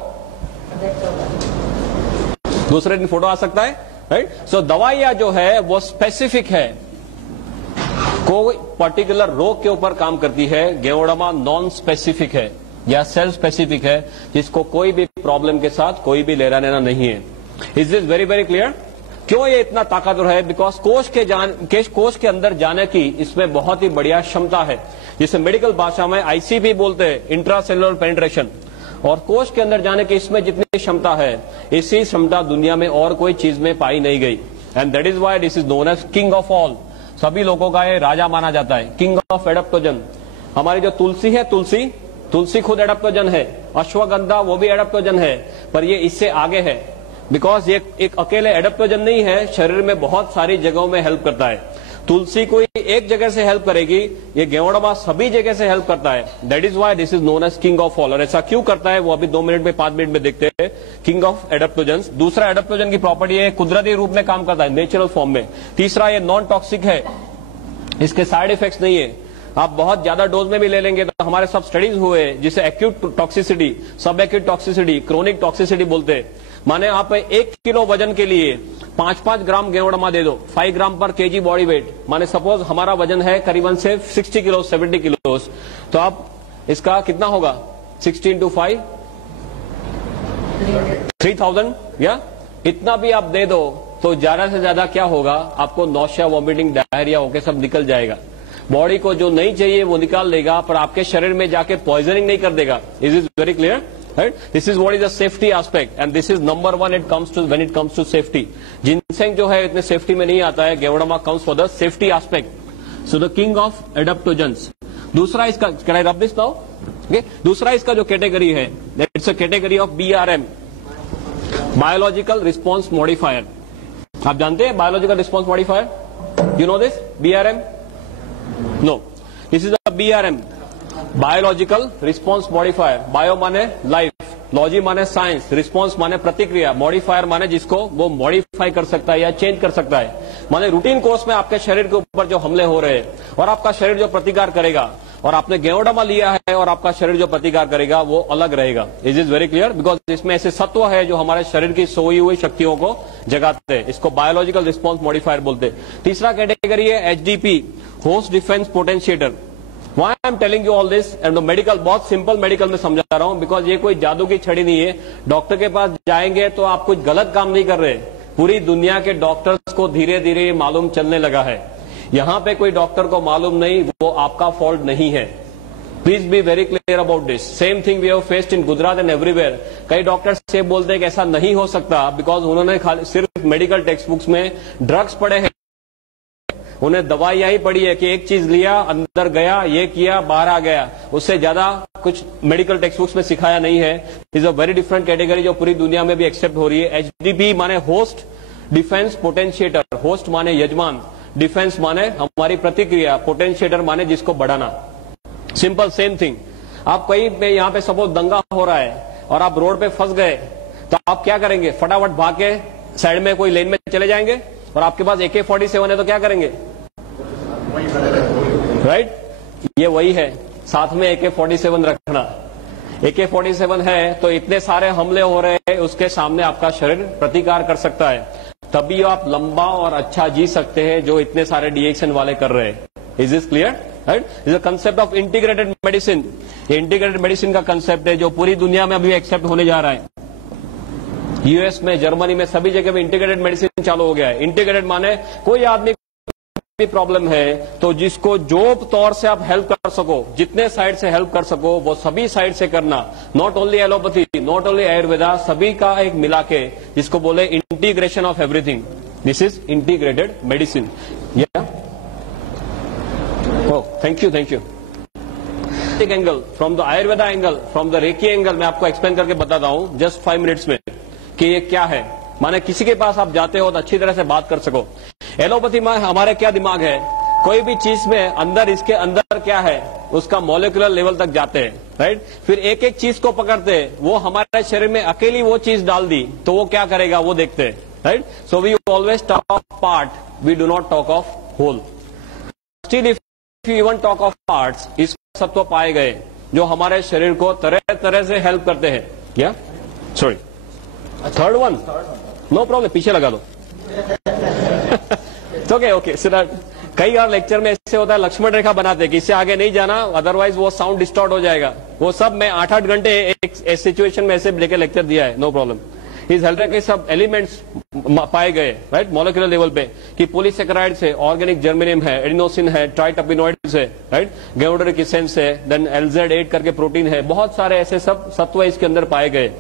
दूसरे दिन फोटो आ सकता है, राइट? सो दवाइयां जो है वो स्पेसिफिक है, कोई पर्टिकुलर रोग के ऊपर काम करती है। गेवड़मा नॉन स्पेसिफिक है या सेल्फ स्पेसिफिक है, जिसको कोई भी प्रॉब्लम के साथ कोई भी लेना देना नहीं है। Is this very very clear? क्यों ये इतना ताकतवर है? बिकॉज कोष के अंदर जाने की इसमें बहुत ही बढ़िया क्षमता है, जिसे मेडिकल भाषा में आईसीपी बोलते हैं, इंट्रासेलुलर पेनिट्रेशन। और कोष के अंदर जाने की इसमें जितनी क्षमता है, इसी क्षमता दुनिया में और कोई चीज में पाई नहीं गई। And that is why this is known as king of all. सभी लोगों का ये राजा माना जाता है, किंग ऑफ एडाप्टोजन। हमारी जो तुलसी है, तुलसी खुद एडाप्टोजन है। अश्वगंधा वो भी एडाप्टोजन है, पर ये इससे आगे है, बिकॉज ये एक अकेले एडाप्टोजन नहीं है, शरीर में बहुत सारी जगहों में हेल्प करता है। तुलसी कोई एक जगह से हेल्प करेगी, ये गेवड़मा सभी जगह से हेल्प करता है। That is why this is known as king of all. और ऐसा क्यों करता है वो अभी 2 मिनट में 5 मिनट में देखते हैं। King of adaptogen. दूसरा, एडाप्टोजन की प्रॉपर्टी है कुदरती रूप में काम करता है, नेचुरल फॉर्म में। तीसरा, ये नॉन टॉक्सिक है, इसके साइड इफेक्ट्स नहीं है। आप बहुत ज्यादा डोज में भी ले लेंगे तो हमारे सब स्टडीज हुए, जिसे एक्यूट टॉक्सिसिटी, सब एक्यूट टॉक्सिसिटी, क्रोनिक टॉक्सिसिटी बोलते हैं। माने आप 1 किलो वजन के लिए 5-5 ग्राम गेवड़मा दे दो, 5 ग्राम पर केजी बॉडी वेट। माने सपोज हमारा वजन है करीबन से 60 किलो 70 किलो, तो आप इसका कितना होगा? 60 into 5 3000, या इतना भी आप दे दो तो ज्यादा से ज्यादा क्या होगा? आपको नौशिया, वॉमिटिंग, डायरिया होके सब निकल जाएगा। बॉडी को जो नहीं चाहिए वो निकाल देगा, पर आपके शरीर में जाके पॉइजनिंग नहीं कर देगा। Is is very clear? Right? This is what is the safety aspect, and this is number one when it comes to safety. Ginseng जो है इतने सेफ्टी में नहीं आता है, गेवड़मा comes for the safety aspect. So the king of adaptogens. दूसरा इसका, can I rub this now? Okay? दूसरा इसका जो कैटेगरी है, it's a category of BRM, biological response modifier. आप जानते हैं biological response modifier? You know this? BRM? No. This is a BRM. Biological response modifier. Bio माने लाइफ, लॉजी माने साइंस, रिस्पॉन्स माने प्रतिक्रिया, मॉडिफायर माने जिसको वो मॉडिफाई कर सकता है या चेंज कर सकता है। माने रूटीन कोर्स में आपके शरीर के ऊपर जो हमले हो रहे हैं और आपका शरीर जो प्रतिकार करेगा, और आपने गेवड़मा लिया है और आपका शरीर जो प्रतिकार करेगा वो अलग रहेगा। Is is very clear? Because इसमें ऐसे सत्व है जो हमारे शरीर की सोई हुई शक्तियों को जगाते हैं। इसको बायोलॉजिकल रिस्पॉन्स मॉडिफायर बोलते हैं। तीसरा कैटेगरी है HDP, host defence potentiator. Why I am telling you all this? and medical, बहुत सिंपल मेडिकल में समझा रहा हूं, बिकॉज ये कोई जादू की छड़ी नहीं है। डॉक्टर के पास जाएंगे तो आप कुछ गलत काम नहीं कर रहे। पूरी दुनिया के डॉक्टर्स को धीरे धीरे मालूम चलने लगा है। यहां पे कोई डॉक्टर को मालूम नहीं, वो आपका फॉल्ट नहीं है। Please be very clear about this. Same thing we have faced in Gujarat and everywhere. कई डॉक्टर्स से बोलते हैं कि ऐसा नहीं हो सकता, बिकॉज उन्होंने सिर्फ मेडिकल टेक्स्ट बुक्स में ड्रग्स पढ़े हैं, उन्हें दवाइयां ही पड़ी है कि एक चीज लिया, अंदर गया, ये किया, बाहर आ गया। उससे ज्यादा कुछ मेडिकल टेक्स्ट बुक्स में सिखाया नहीं है। Is a very different category जो पूरी दुनिया में भी एक्सेप्ट हो रही है। एचडीपी माने होस्ट डिफेंस पोटेंशिएटर। होस्ट माने यजमान, डिफेंस माने हमारी प्रतिक्रिया, पोटेंशिएटर माने जिसको बढ़ाना। Simple same thing. आप कहीं पे यहाँ पे सपोज दंगा हो रहा है और आप रोड पे फंस गए, तो आप क्या करेंगे? फटाफट भाग के साइड में कोई लेन में चले जाएंगे, और आपके पास AK-47 है तो क्या करेंगे? राइट? ये वही है, साथ में AK-47 रखना। AK-47 है तो इतने सारे हमले हो रहे हैं, उसके सामने आपका शरीर प्रतिकार कर सकता है, तभी आप लंबा और अच्छा जी सकते हैं जो इतने सारे डिएक्शन वाले कर रहे हैं। Is this clear? Right, is the concept of integrated medicine. ये इंटीग्रेटेड मेडिसिन का कंसेप्ट है जो पूरी दुनिया में अभी एक्सेप्ट होने जा रहा है। यूएस में, जर्मनी में, सभी जगह में इंटीग्रेटेड मेडिसिन चालू हो गया है। इंटीग्रेटेड माने कोई आदमी भी प्रॉब्लम है तो जिसको जो तौर से आप हेल्प कर सको, जितने साइड से हेल्प कर सको वो सभी साइड से करना। Not only allopathy, not only Ayurveda, सभी का एक मिला के जिसको बोले integration of everything. This is integrated medicine. या थैंक यू, थैंक यू। एक angle from the Ayurveda angle, from the reiki angle मैं आपको एक्सप्लेन करके बताता हूं जस्ट 5 मिनट्स में कि ये क्या है। माने किसी के पास आप जाते हो तो अच्छी तरह से बात कर सको। एलोपैथी में हमारे क्या दिमाग है, कोई भी चीज में अंदर, इसके अंदर क्या है उसका मॉलिक्यूलर लेवल तक जाते हैं, राइट। फिर एक एक चीज को पकड़ते हैं, वो हमारे शरीर में अकेली वो चीज डाल दी तो वो क्या करेगा वो देखते हैं, right. So we always talk of part, we do not talk of whole. Still if you even talk of parts, इस सत्व पाए गए जो हमारे शरीर को तरह तरह से हेल्प करते हैं। या sorry, third one, no problem, पीछे लगा दो। ओके ओके, कई बार लेक्चर में ऐसे होता है लक्ष्मण रेखा बनाते कि इससे आगे नहीं जाना, अदरवाइज वो साउंड डिस्टॉर्ट हो जाएगा। वो सब मैं 8-8 घंटे एक सिचुएशन में ऐसे लेके लेक्चर दिया है, नो प्रॉब्लम। इस हेल्थ के सब एलिमेंट्स पाए गए, राइट, मॉलिक्यूलर लेवल पे कि पॉलीसेकेराइड्स है, ऑर्गेनिक जर्मेनियम है, एडिनोसिन है, ट्राइटर्पिनोइड्स है, राइट, गाइडोरिक एसेंस है, देन LZ8 करके प्रोटीन है, बहुत सारे ऐसे सब सत्व इसके अंदर पाए गए।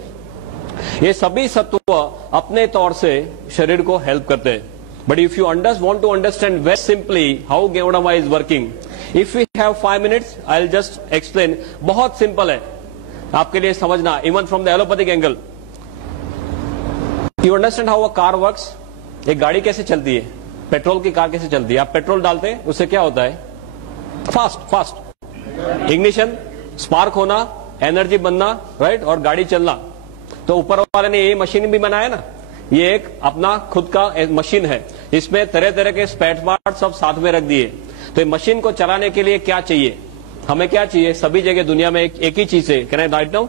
ये सभी सत्व अपने तौर से शरीर को हेल्प करते हैं। But if you want to understand very simply how Gevdama is working, if we have 5 minutes, I'll just explain. बहुत सिंपल है आपके लिए समझना, even from the allopathic angle. You understand how a car works? एक गाड़ी कैसे चलती है, पेट्रोल की कार कैसे चलती है। आप पेट्रोल डालते हैं, उससे क्या होता है, फास्ट इग्निशन, स्पार्क होना, एनर्जी बनना, राइट, और गाड़ी चलना। तो ऊपर वाले ने ये मशीन भी बनाया ना, ये एक अपना खुद का मशीन है, इसमें तरह तरह के स्पेयर पार्ट सब साथ में रख दिए। तो ये मशीन को चलाने के लिए क्या चाहिए, हमें क्या चाहिए, सभी जगह दुनिया में एक ही चीज है। Can I write now?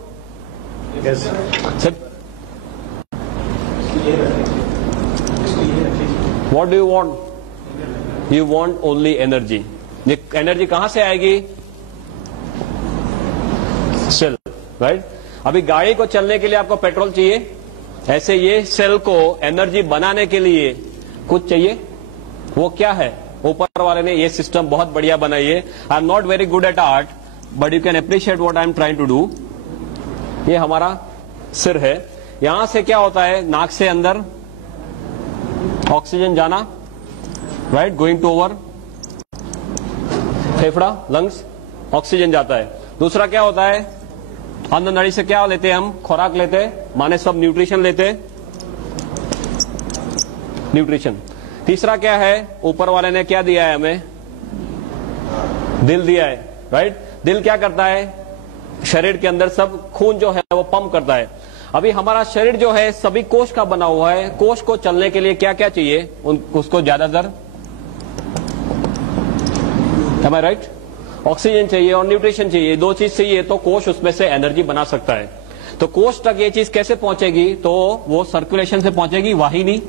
What do you want? You want only energy. ये एनर्जी कहां से आएगी? Cell, right. अभी गाड़ी को चलने के लिए आपको पेट्रोल चाहिए, ऐसे ये सेल को एनर्जी बनाने के लिए कुछ चाहिए। वो क्या है? ऊपर वाले ने ये सिस्टम बहुत बढ़िया बनाई है। I am not very good at art but you can appreciate what I am trying to do. ये हमारा सिर है, यहां से क्या होता है, नाक से अंदर ऑक्सीजन जाना, राइट, गोइंग टू ओवर फेफड़ा, लंग्स, ऑक्सीजन जाता है। दूसरा क्या होता है, अन्न नाड़ी से क्या लेते हैं हम, खुराक लेते हैं, माने सब न्यूट्रिशन लेते हैं, न्यूट्रिशन। तीसरा क्या है, ऊपर वाले ने क्या दिया है हमें, दिल दिया है, राइट। दिल क्या करता है, शरीर के अंदर सब खून जो है वो पंप करता है। अभी हमारा शरीर जो है सभी कोष का बना हुआ है, कोष को चलने के लिए क्या क्या चाहिए, उसको ज्यादातर, am I right? ऑक्सीजन चाहिए और न्यूट्रिशन चाहिए, दो चीज चाहिए तो कोष उसमें से एनर्जी बना सकता है। तो कोष तक ये चीज कैसे पहुंचेगी, तो वो सर्कुलेशन से पहुंचेगी, वाहिनी,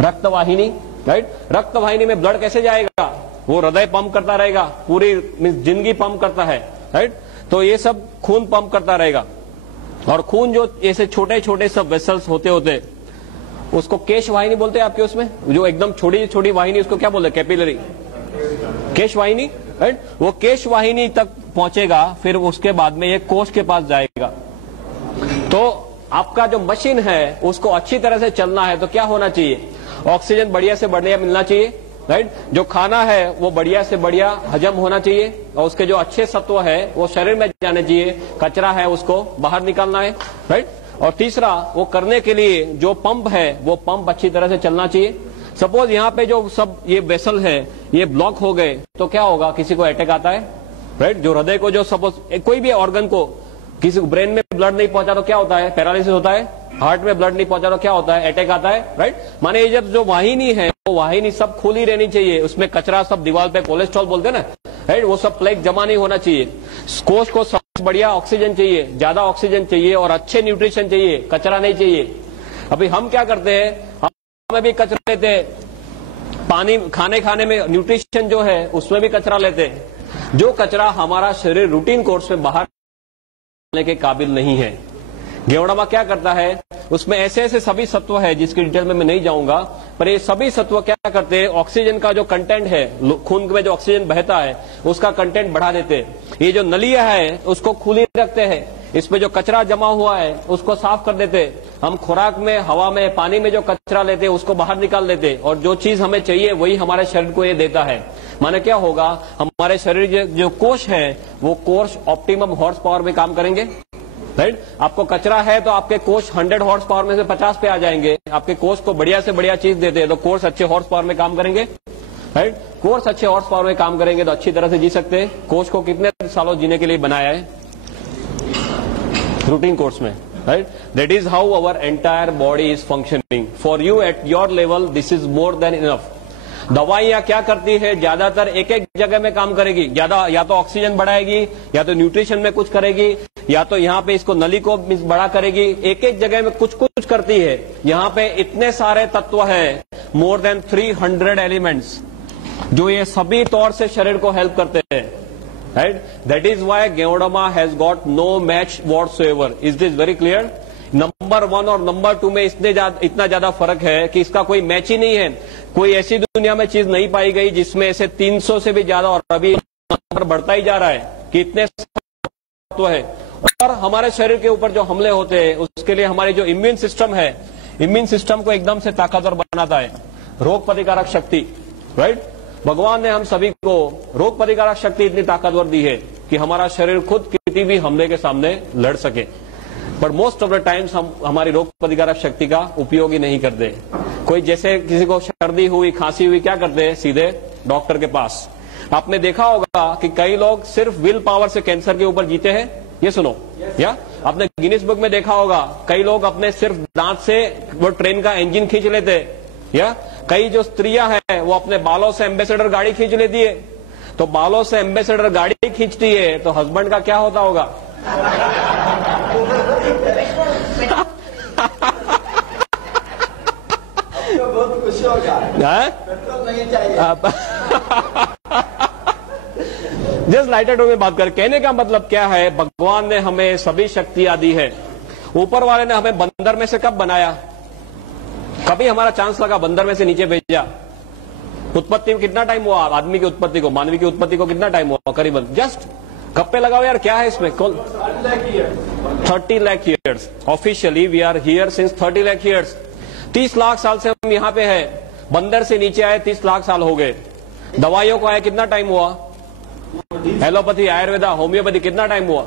रक्त वाहिनी, राइट। रक्त वाहिनी में ब्लड कैसे जाएगा, वो हृदय पंप करता रहेगा, पूरी जिंदगी पंप करता है, राइट। तो ये सब खून पंप करता रहेगा, और खून जो ऐसे छोटे छोटे सब वेसल्स होते होते उसको केश वाहिनी बोलते हैं आपके उसमें, जो एकदम छोटी छोटी वाहिनी, उसको क्या बोलते हैं, कैपिलरी, केश वाहिनी, राइट। वो केश वाहिनी तक पहुंचेगा, फिर उसके बाद में ये कोष के पास जाएगा। तो आपका जो मशीन है उसको अच्छी तरह से चलना है तो क्या होना चाहिए, ऑक्सीजन बढ़िया से बढ़िया मिलना चाहिए, राइट। जो खाना है वो बढ़िया से बढ़िया हजम होना चाहिए, और उसके जो अच्छे सत्व है वो शरीर में जाने चाहिए, कचरा है उसको बाहर निकालना है, राइट। और तीसरा, वो करने के लिए जो पंप है वो पंप अच्छी तरह से चलना चाहिए। सपोज यहाँ पे जो सब ये वेसल है ये ब्लॉक हो गए तो क्या होगा, किसी को अटैक आता है, राइट। जो हृदय को, जो सपोज कोई भी ऑर्गन को, किसी को ब्रेन में ब्लड नहीं पहुंचा तो क्या होता है, पैरालिसिस होता है। हार्ट में ब्लड नहीं पहुंचा तो क्या होता है, अटैक आता है, राइट। माने ये जब जो वाहिनी है वो वाहिनी सब खुली रहनी चाहिए, उसमें कचरा सब दीवार पे कोलेस्ट्रॉल बोलते हैं ना, राइट, वो सब प्लेग जमा नहीं होना चाहिए। कोष को बढ़िया ऑक्सीजन चाहिए, ज्यादा ऑक्सीजन चाहिए और अच्छे न्यूट्रिशन चाहिए, कचरा नहीं चाहिए। अभी हम क्या करते हैं, हम भी कचरा लेते हैं, पानी खाने में न्यूट्रिशन जो है उसमें भी कचरा लेते हैं। जो कचरा हमारा शरीर रूटीन कोर्स में बाहर निकालने के काबिल नहीं है, गेवड़ामा क्या करता है, उसमें ऐसे ऐसे सभी सत्व है जिसकी डिटेल में मैं नहीं जाऊंगा, पर ये सभी सत्व क्या करते हैं, ऑक्सीजन का जो कंटेंट है, खून में जो ऑक्सीजन बहता है उसका कंटेंट बढ़ा देते हैं। ये जो नलियां है उसको खुली रखते हैं, इसमें जो कचरा जमा हुआ है उसको साफ कर देते। हम खुराक में, हवा में, पानी में जो कचरा लेते हैं उसको बाहर निकाल देते, और जो चीज हमें चाहिए वही हमारे शरीर को ये देता है। माने क्या होगा, हमारे शरीर जो कोष है वो कोष ऑप्टिमम हॉर्स पावर में काम करेंगे, राइट। आपको कचरा है तो आपके कोष 100 हॉर्स पावर में से 50 पे आ जाएंगे। आपके कोष को बढ़िया से बढ़िया चीज देते हैं तो कोष अच्छे हॉर्स पावर में काम करेंगे, राइट। कोष अच्छे हॉर्स पावर में काम करेंगे तो अच्छी तरह से जी सकते हैं। कोष को कितने सालों जीने के लिए बनाया है, रूटीन कोर्स में, right. That is how our entire body is functioning. For you at your level this is more than enough. दवाइयां क्या करती है, ज्यादातर एक एक जगह में काम करेगी, ज्यादा या तो ऑक्सीजन बढ़ाएगी, या तो न्यूट्रिशन में कुछ करेगी, या तो यहाँ पे इसको नली को बड़ा करेगी। एक एक जगह में कुछ कुछ करती है। यहाँ पे इतने सारे तत्व है, मोर देन 300 एलिमेंट्स, जो ये सभी तौर से शरीर को हेल्प करते हैं, right. That is why Ganoderma has got no match whatsoever. Is this very clear? Number 1 और नंबर 2 में इतना ज्यादा फर्क है कि इसका कोई मैच ही नहीं है। कोई ऐसी दुनिया में चीज नहीं पाई गई जिसमें ऐसे 300 से भी ज्यादा, और अभी नंबर बढ़ता ही जा रहा है कि इतने तत्व है। और हमारे शरीर के ऊपर जो हमले होते हैं उसके लिए हमारी जो इम्यून सिस्टम है, इम्यून सिस्टम को एकदम से ताकतवर बनाता है। रोग प्रतिकारक शक्ति, राइट। भगवान ने हम सभी को रोग प्रतिकारक शक्ति इतनी ताकतवर दी है कि हमारा शरीर खुद किसी भी हमले के सामने लड़ सके। But most of the times हम हमारी रोग प्रतिकारक शक्ति का उपयोग ही नहीं करते। कोई जैसे किसी को सर्दी हुई, खांसी हुई, क्या करते हैं, सीधे डॉक्टर के पास। आपने देखा होगा कि कई लोग सिर्फ विल पावर से कैंसर के ऊपर जीते हैं, ये सुनो, या आपने गिनीज बुक में देखा होगा कई लोग अपने सिर्फ दांत से वो ट्रेन का इंजन खींच लेते, या कई जो स्त्रियां हैं वो अपने बालों से एम्बेसडर गाड़ी खींच लेती है। तो बालों से एम्बेसडर गाड़ी खींचती है तो हस्बैंड का क्या होता होगा? बहुत खुशी होगा, पेट्रोल नहीं चाहिए। जस्ट लाइटर टू में बात कर, कहने का मतलब क्या है, भगवान ने हमें सभी शक्तियां दी है। ऊपर वाले ने हमें बंदर में से कब बनाया? कभी हमारा चांस लगा बंदर में से नीचे भेजा? उत्पत्ति में कितना टाइम हुआ आदमी की उत्पत्ति को, मानवी की उत्पत्ति को कितना टाइम हुआ? करीबन जस्ट गप्पे लगाओ यार, क्या है इसमें? 30 lakh years. Officially we are here since 30 lakh years. 30 lakh साल से हम यहाँ पे हैं। बंदर से नीचे आए 30 लाख साल हो गए। दवाइयों को आए कितना टाइम हुआ? एलोपैथी, आयुर्वेदा, होम्योपैथी कितना टाइम हुआ?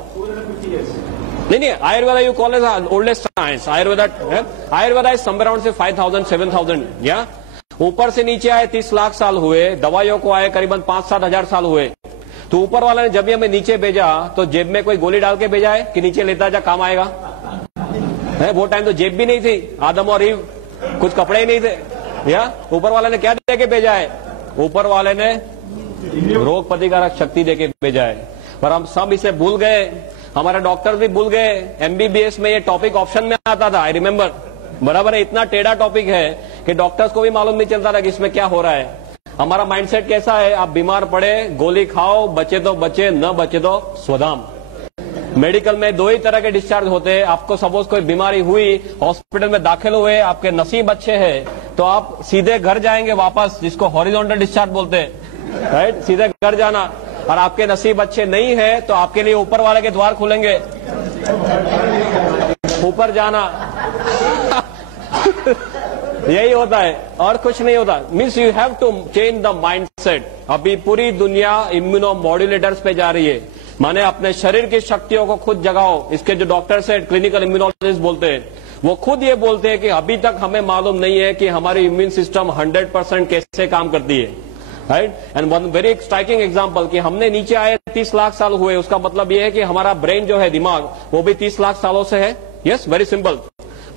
नहीं, Ayurveda you call as oldest science. Ayurveda is somewhere around से 5000 7000, या ऊपर से नीचे आए 30 लाख साल हुए। दवाइयों को आए करीबन 5-7 हजार साल हुए। तो ऊपर वाला ने जब भी हमें नीचे भेजा तो जेब में कोई गोली डाल के भेजा है कि नीचे लेता जा, काम आएगा? है, वो टाइम तो जेब भी नहीं थी, आदम और ईव कुछ कपड़े ही नहीं थे, या ऊपर वाले ने क्या दे के भेजा है? ऊपर वाले ने रोग प्रतिकारक शक्ति दे के भेजा है। पर हम सब इसे भूल गए, हमारे डॉक्टर भी भूल गए। एमबीबीएस में ये टॉपिक ऑप्शन में आता था, आई रिमेम्बर, बराबर है। इतना टेढ़ा टॉपिक है कि डॉक्टर्स को भी मालूम नहीं चलता था कि इसमें क्या हो रहा है। हमारा माइंडसेट कैसा है, आप बीमार पड़े गोली खाओ, बचे तो बचे, न बचे तो स्वधाम। मेडिकल में 2 ही तरह के डिस्चार्ज होते हैं। आपको सपोज कोई बीमारी हुई, हॉस्पिटल में दाखिल हुए, आपके नसीब अच्छे हैं तो आप सीधे घर जाएंगे वापस, जिसको हॉरिजॉन्टल डिस्चार्ज बोलते हैं, राइट, सीधे घर जाना। और आपके नसीब अच्छे नहीं है तो आपके लिए ऊपर वाले के द्वार खुलेंगे, ऊपर जाना। यही होता है और कुछ नहीं होता। Means you have to change the mindset. अभी पूरी दुनिया इम्यूनो मॉड्यूलेटर्स पे जा रही है, माने अपने शरीर की शक्तियों को खुद जगाओ। इसके जो डॉक्टर्स है, क्लिनिकल इम्यूनोलॉजिस्ट बोलते हैं, वो खुद ये बोलते हैं कि अभी तक हमें मालूम नहीं है कि हमारी इम्यून सिस्टम 100% कैसे काम करती है, right. And one very striking example कि हमने नीचे आए 30 लाख साल हुए, उसका मतलब ये है कि हमारा ब्रेन जो है, दिमाग, वो भी 30 लाख सालों से है। Yes, very simple.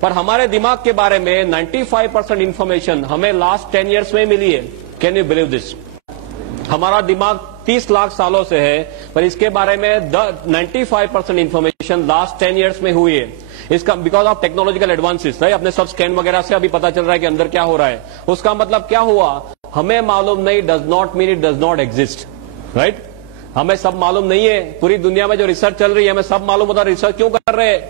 पर हमारे दिमाग के बारे में 95% इंफॉर्मेशन हमें लास्ट 10 ईयर्स में मिली है। Can you believe this? हमारा दिमाग 30 लाख सालों से है, पर इसके बारे में 95% इंफॉर्मेशन लास्ट 10 ईयर्स में हुई है। इसका because of technological advances, right, अपने सब स्कैन वगैरह से अभी पता चल रहा है कि अंदर क्या हो रहा है। उसका मतलब क्या हुआ, हमें मालूम नहीं does not mean it does not exist, right. हमें सब मालूम नहीं है, पूरी दुनिया में जो रिसर्च चल रही है हमें सब मालूम होता है, रिसर्च क्यों कर रहे हैं,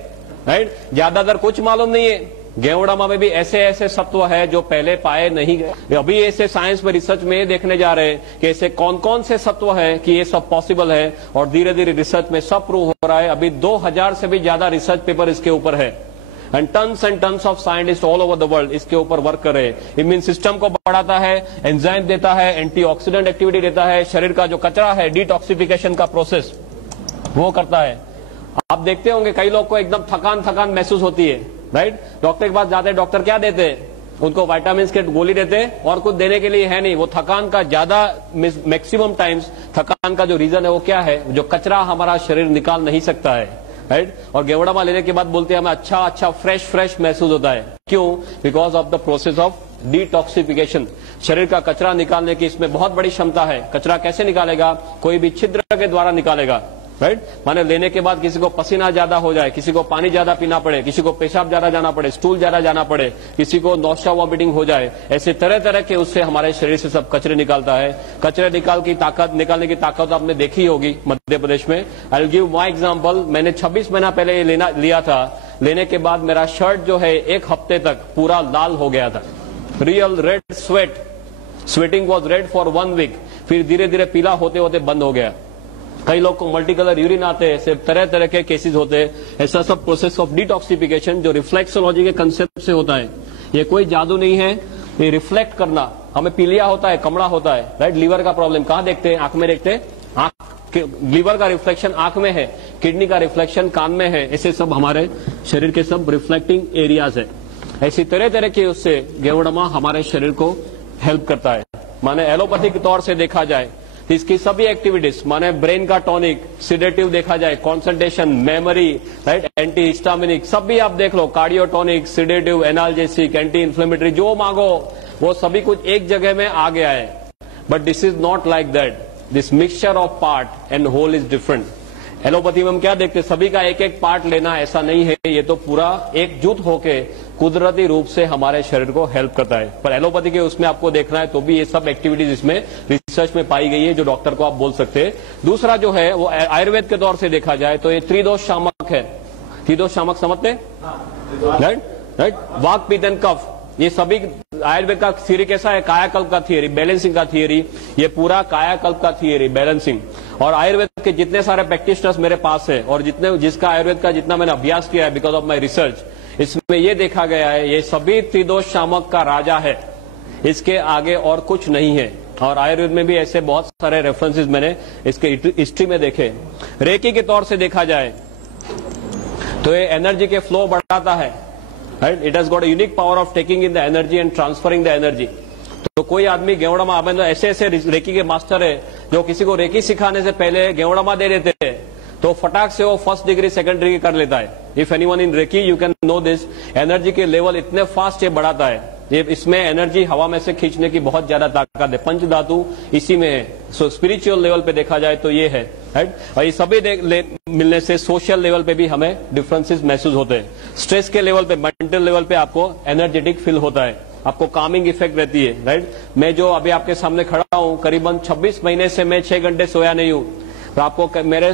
राइट। ज्यादातर कुछ मालूम नहीं है। गेवड़ामा में भी ऐसे ऐसे सत्व है जो पहले पाए नहीं गए। अभी ऐसे साइंस में रिसर्च में देखने जा रहे हैं कि ऐसे कौन कौन से सत्व है कि ये सब पॉसिबल है, और धीरे धीरे रिसर्च में सब प्रूव हो रहा है। अभी 2000 से भी ज्यादा रिसर्च पेपर इसके ऊपर है, and tons of scientist all over the world इसके ऊपर वर्क कर रहे हैं। इम्यून सिस्टम को बढ़ाता है, एंजाइम देता है, एंटीऑक्सीडेंट एक्टिविटी देता है, शरीर का जो कचरा है डिटॉक्सिफिकेशन का प्रोसेस वो करता है। आप देखते होंगे कई लोग को एकदम थकान महसूस होती है, राइट। डॉक्टर के पास जाते हैं, डॉक्टर क्या देते हैं, उनको विटामिन के गोली देते हैं और कुछ देने के लिए है नहीं। वो थकान का ज्यादा मैक्सिमम टाइम्स थकान का जो रीजन है वो क्या है, जो कचरा हमारा शरीर निकाल नहीं सकता है, राइट। और गेवड़ामा लेने के बाद बोलते हैं हमें अच्छा फ्रेश महसूस होता है। क्यों? Because of the process of detoxification. शरीर का कचरा निकालने की इसमें बहुत बड़ी क्षमता है। कचरा कैसे निकालेगा, कोई भी छिद्र के द्वारा निकालेगा, राइट। माने लेने के बाद किसी को पसीना ज्यादा हो जाए, किसी को पानी ज्यादा पीना पड़े, किसी को पेशाब ज्यादा जाना पड़े, स्टूल ज्यादा जाना पड़े, किसी को नौशा वॉमिटिंग हो जाए, ऐसे तरह तरह के उससे हमारे शरीर से सब कचरे निकालता है। कचरे निकालने की ताकत आपने देखी होगी मध्य प्रदेश में। I will give my example. मैंने 26 महीना पहले ये लिया था। लेने के बाद मेरा शर्ट जो है 1 हफ्ते तक पूरा लाल हो गया था, real red sweating was red for 1 week. फिर धीरे धीरे पीला होते होते बंद हो गया। कई लोग को मल्टी कलर यूरिन आते हैं, ऐसे तरह तरह के केसेस होते हैं। ऐसा सब प्रोसेस ऑफ डिटॉक्सिफिकेशन जो रिफ्लेक्सोलॉजी के कंसेप्ट से होता है। ये कोई जादू नहीं है, ये रिफ्लेक्ट करना। हमें पीलिया होता है, कमड़ा होता है, राइट। लीवर का प्रॉब्लम कहां देखते हैं, आंख में देखते हैं। आंख लीवर का रिफ्लेक्शन आंख में है, किडनी का रिफ्लेक्शन कान में है। ऐसे सब हमारे शरीर के सब रिफ्लेक्टिंग एरियाज है। ऐसी तरह तरह के उससे गेवड़ामा हमारे शरीर को हेल्प करता है। माने एलोपैथी के तौर से देखा जाए इसकी सभी एक्टिविटीज, माने ब्रेन का टॉनिक, सिडेटिव देखा जाए, concentration, memory, right, anti histaminic, सब भी आप देख लो, cardiotonic, sedative, analgesic, anti inflammatory, जो मांगो वो सभी कुछ एक जगह में आ गया है। But this is not like that. This mixture of part and whole is different. Allopathy में हम क्या देखते हैं, सभी का एक एक पार्ट लेना, ऐसा नहीं है। ये तो पूरा एकजुट होके कुदरती रूप से हमारे शरीर को हेल्प करता है। पर एलोपैथी के उसमें आपको देखना है तो भी ये सब एक्टिविटीज इसमें रिसर्च में पाई गई है, जो डॉक्टर को आप बोल सकते हैं। दूसरा जो है वो आयुर्वेद के तौर से देखा जाए तो ये त्रिदोष शामक है। त्रिदोष शामक समझते, राइट। वाक, पित्त एंड कफ, ये सभी आयुर्वेद का थियरी कैसा है, कायाकल्प का थियरी, बैलेंसिंग का थियरी। ये पूरा कायाकल्प का थियरी, बैलेंसिंग। और आयुर्वेद के जितने सारे प्रैक्टिशनर्स मेरे पास है और जिसका आयुर्वेद का जितना मैंने अभ्यास किया है बिकॉज ऑफ माई रिसर्च, इसमें ये देखा गया है ये सभी त्रिदोष शामक का राजा है, इसके आगे और कुछ नहीं है। और आयुर्वेद में भी ऐसे बहुत सारे रेफरेंसेस मैंने इसके हिस्ट्री में देखे। रेकी के तौर से देखा जाए तो ये एनर्जी के फ्लो बढ़ाता है, right. It has got a unique power of taking in the energy and transferring the energy. तो कोई आदमी गेवड़ामा ऐसे ऐसे रेकी के मास्टर है जो किसी को रेकी सिखाने से पहले गेवड़ामा दे देते हैं तो फटाक से वो 1st डिग्री 2nd डिग्री कर लेता है। If anyone in reiki you can know this. Energy के लेवल इतने फास्ट ये बढ़ाता है, ये इसमें एनर्जी हवा में से खींचने की बहुत ज्यादा ताकत है। पंच धातु इसी में है। सो स्पिरिचुअल लेवल पे देखा जाए तो ये है, राइट। और ये सभी मिलने से सोशल लेवल पे भी हमें डिफरेंसेस महसूस होते हैं। स्ट्रेस के लेवल पे, मेंटल लेवल पे आपको एनर्जेटिक फील होता है, आपको कामिंग इफेक्ट रहती है, राइट। मैं जो अभी आपके सामने खड़ा हूं, करीबन 26 महीने से मैं 6 घंटे सोया नहीं हूं, तो आपको मेरे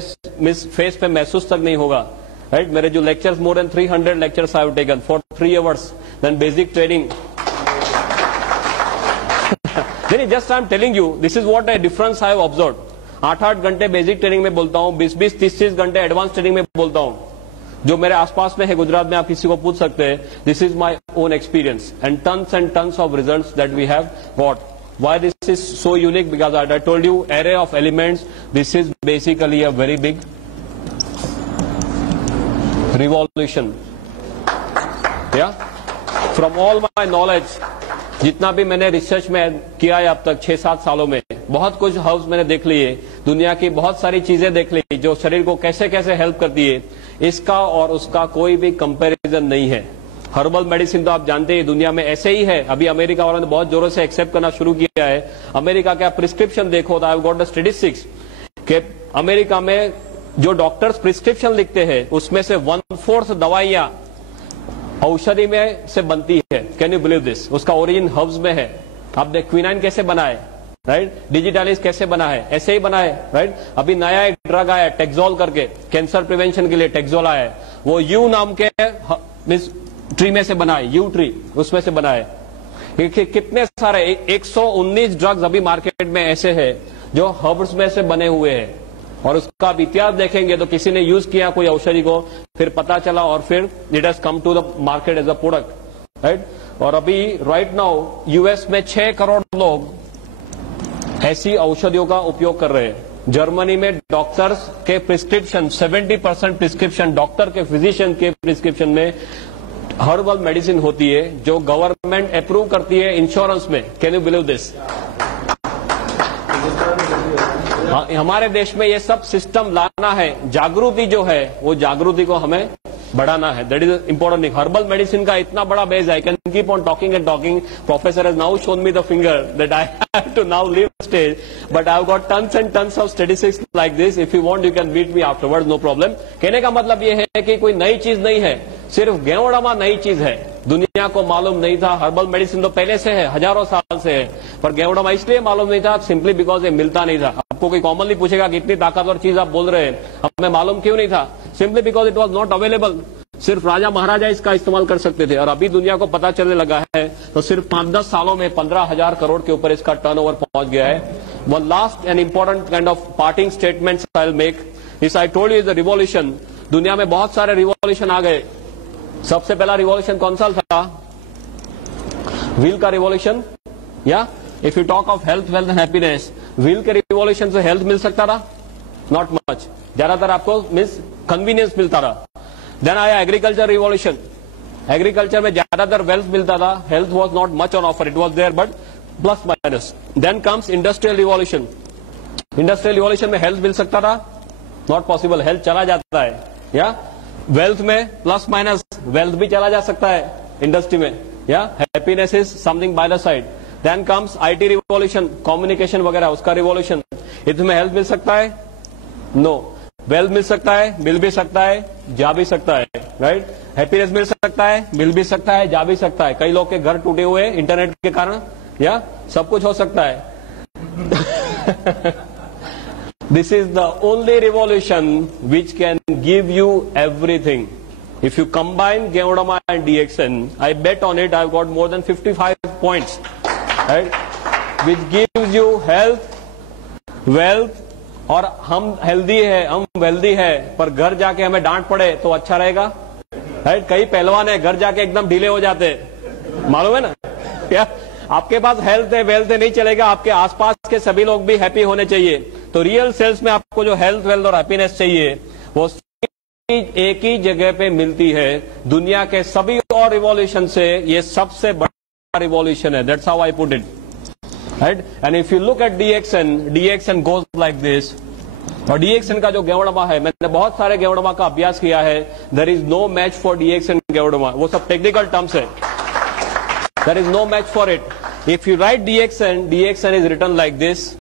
फेस पे महसूस तक नहीं होगा, राइट। मेरे जो lectures, more than 300 lectures I have taken for 3 hours, then basic training. Just I am telling you this is what a difference I have observed. 8-8 घंटे बेसिक ट्रेनिंग में बोलता हूं, 20-20, 30-30 घंटे एडवांस ट्रेनिंग में बोलता हूं। जो मेरे आसपास में है गुजरात में, आप किसी को पूछ सकते हैं। This is my own experience and tons of results that we have got. Why this is so unique? Because I told you array of elements. This is basically a very big revolution. Yeah. From all my knowledge, जितना भी मैंने रिसर्च में किया है अब तक 6-7 सालों में, बहुत कुछ हर्ब्स मैंने देख लिए, दुनिया की बहुत सारी चीजें देख ली जो शरीर को कैसे कैसे हेल्प करती है। इसका और उसका कोई भी कंपैरिजन नहीं है। हर्बल मेडिसिन तो आप जानते हैं दुनिया में ऐसे ही है। अभी अमेरिका वालों ने बहुत जोरों से एक्सेप्ट करना शुरू किया है। अमेरिका का प्रिस्क्रिप्शन देखो तो आई गॉट द स्टैटिस्टिक्स कि अमेरिका में जो डॉक्टर्स प्रिस्क्रिप्शन लिखते हैं उसमें से 1/4 दवाइयां औषधि में से बनती है। Can you believe this? उसका ओरिजिन हर्ब्स में है। आप देख क्विनाइन कैसे बना है, राइट? डिजिटालिस कैसे बना है, ऐसे ही बना है, राइट? अभी नया एक ड्रग आया टेक्सोल करके, कैंसर प्रिवेंशन के लिए टेक्सोल आया है। वो यू नाम के ट्री में से बना है, यू ट्री उसमें से बना है। कितने सारे 119 ड्रग्स अभी मार्केट में ऐसे हैं जो हर्ब्स में से बने हुए हैं, और उसका आप इतिहास देखेंगे तो किसी ने यूज किया कोई औषधि को, फिर पता चला और फिर it has come to the market as a product, right? और अभी राइट नाउ यूएस में 6 करोड़ लोग ऐसी औषधियों का उपयोग कर रहे हैं। जर्मनी में डॉक्टर्स के प्रिस्क्रिप्शन 70% प्रिस्क्रिप्शन डॉक्टर के फिजिशियन के प्रिस्क्रिप्शन में हर्बल मेडिसिन होती है जो गवर्नमेंट अप्रूव करती है इंश्योरेंस में। Can you believe this? हमारे देश में ये सब सिस्टम लाना है। जागृति जो है वो जागृति को हमें बढ़ाना है। That is important thing. Herbal medicine का इतना बड़ा बेस है, I can keep on talking and talking. Professor has now shown me the finger that I have to now leave stage, but I have got tons and tons of statistics like this. If you want you can beat me afterwards, no problem. कहने का मतलब ये है कि कोई नई चीज नहीं है, सिर्फ गेवड़मा नई चीज है। दुनिया को मालूम नहीं था। हर्बल मेडिसिन तो पहले से है, हजारों साल से है, पर गेवड़मा इसलिए मालूम नहीं था सिंपली बिकॉज ये मिलता नहीं था। आपको कोई कॉमनली पूछेगा कि इतनी ताकतवर चीज आप बोल रहे हैं, हमें मालूम क्यों नहीं था? Simply because it was not available. सिर्फ राजा महाराजा इसका इस्तेमाल कर सकते थे, और अभी दुनिया को पता चलने लगा है तो सिर्फ 5-10 सालों में 15,000 करोड़ के ऊपर इसका टर्नओवर पहुंच गया है। One last and important kind of parting statements I will make is. I told you the revolution. दुनिया में बहुत सारे रिवॉल्यूशन आ गए। सबसे पहला रिवॉल्यूशन कौन सा था? व्हील का रिवॉल्यूशन। या if you talk of health, wealth and happiness, wheel के रिवॉल्यूशन से हेल्थ मिल सकता था? Not much. ज्यादातर आपको मीन्स कन्वीनियंस मिलता था। देन आया एग्रीकल्चर रिवॉल्यूशन। एग्रीकल्चर में ज्यादातर वेल्थ मिलता था, health was not much on offer, it was there but plus minus. Then comes industrial revolution. Industrial revolution में हेल्थ मिल सकता था? नॉट पॉसिबल, हेल्थ चला जाता है। या वेल्थ में प्लस माइनस वेल्थ भी चला जा सकता है इंडस्ट्री में। या happiness is something by the side. Then comes IT revolution, communication वगैरह, उसका रिवॉल्यूशन। इसमें हेल्थ मिल सकता है? नो। वेल्थ मिल सकता है, मिल भी सकता है, जा भी सकता है, राइट? हैप्पीनेस मिल सकता है, मिल भी सकता है, जा भी सकता है। कई लोग के घर टूटे हुए इंटरनेट के कारण, या सब कुछ हो सकता है। This is the only revolution which can give you everything. If you combine Geodama and DXN, I bet on it I've got more than 55 points, right? Which gives you health, wealth, और हम हेल्दी है, हम वेल्दी है, पर घर जाके हमें डांट पड़े तो अच्छा रहेगा, राइट? कई पहलवान है घर जाके एकदम ढीले हो जाते, मालूम है ना? क्या आपके पास हेल्थ है, वेल्थ है, नहीं चलेगा। आपके आसपास के सभी लोग भी हैप्पी होने चाहिए। तो रियल सेल्स में आपको जो हेल्थ, वेल्थ और हैप्पीनेस चाहिए वो एक ही जगह पे मिलती है। दुनिया के सभी और रिवॉल्यूशन से ये सबसे बड़ा रिवॉल्यूशन है। That's how I put it, right? And if you look at DXN goes like this. और DXN का जो गेवड़मा है, मैंने बहुत सारे गेवड़मा का अभ्यास किया है। There is no match for DXN ganoderma. वो सब टेक्निकल टर्म्स है। There is no match for it. If you write DXN is written like this.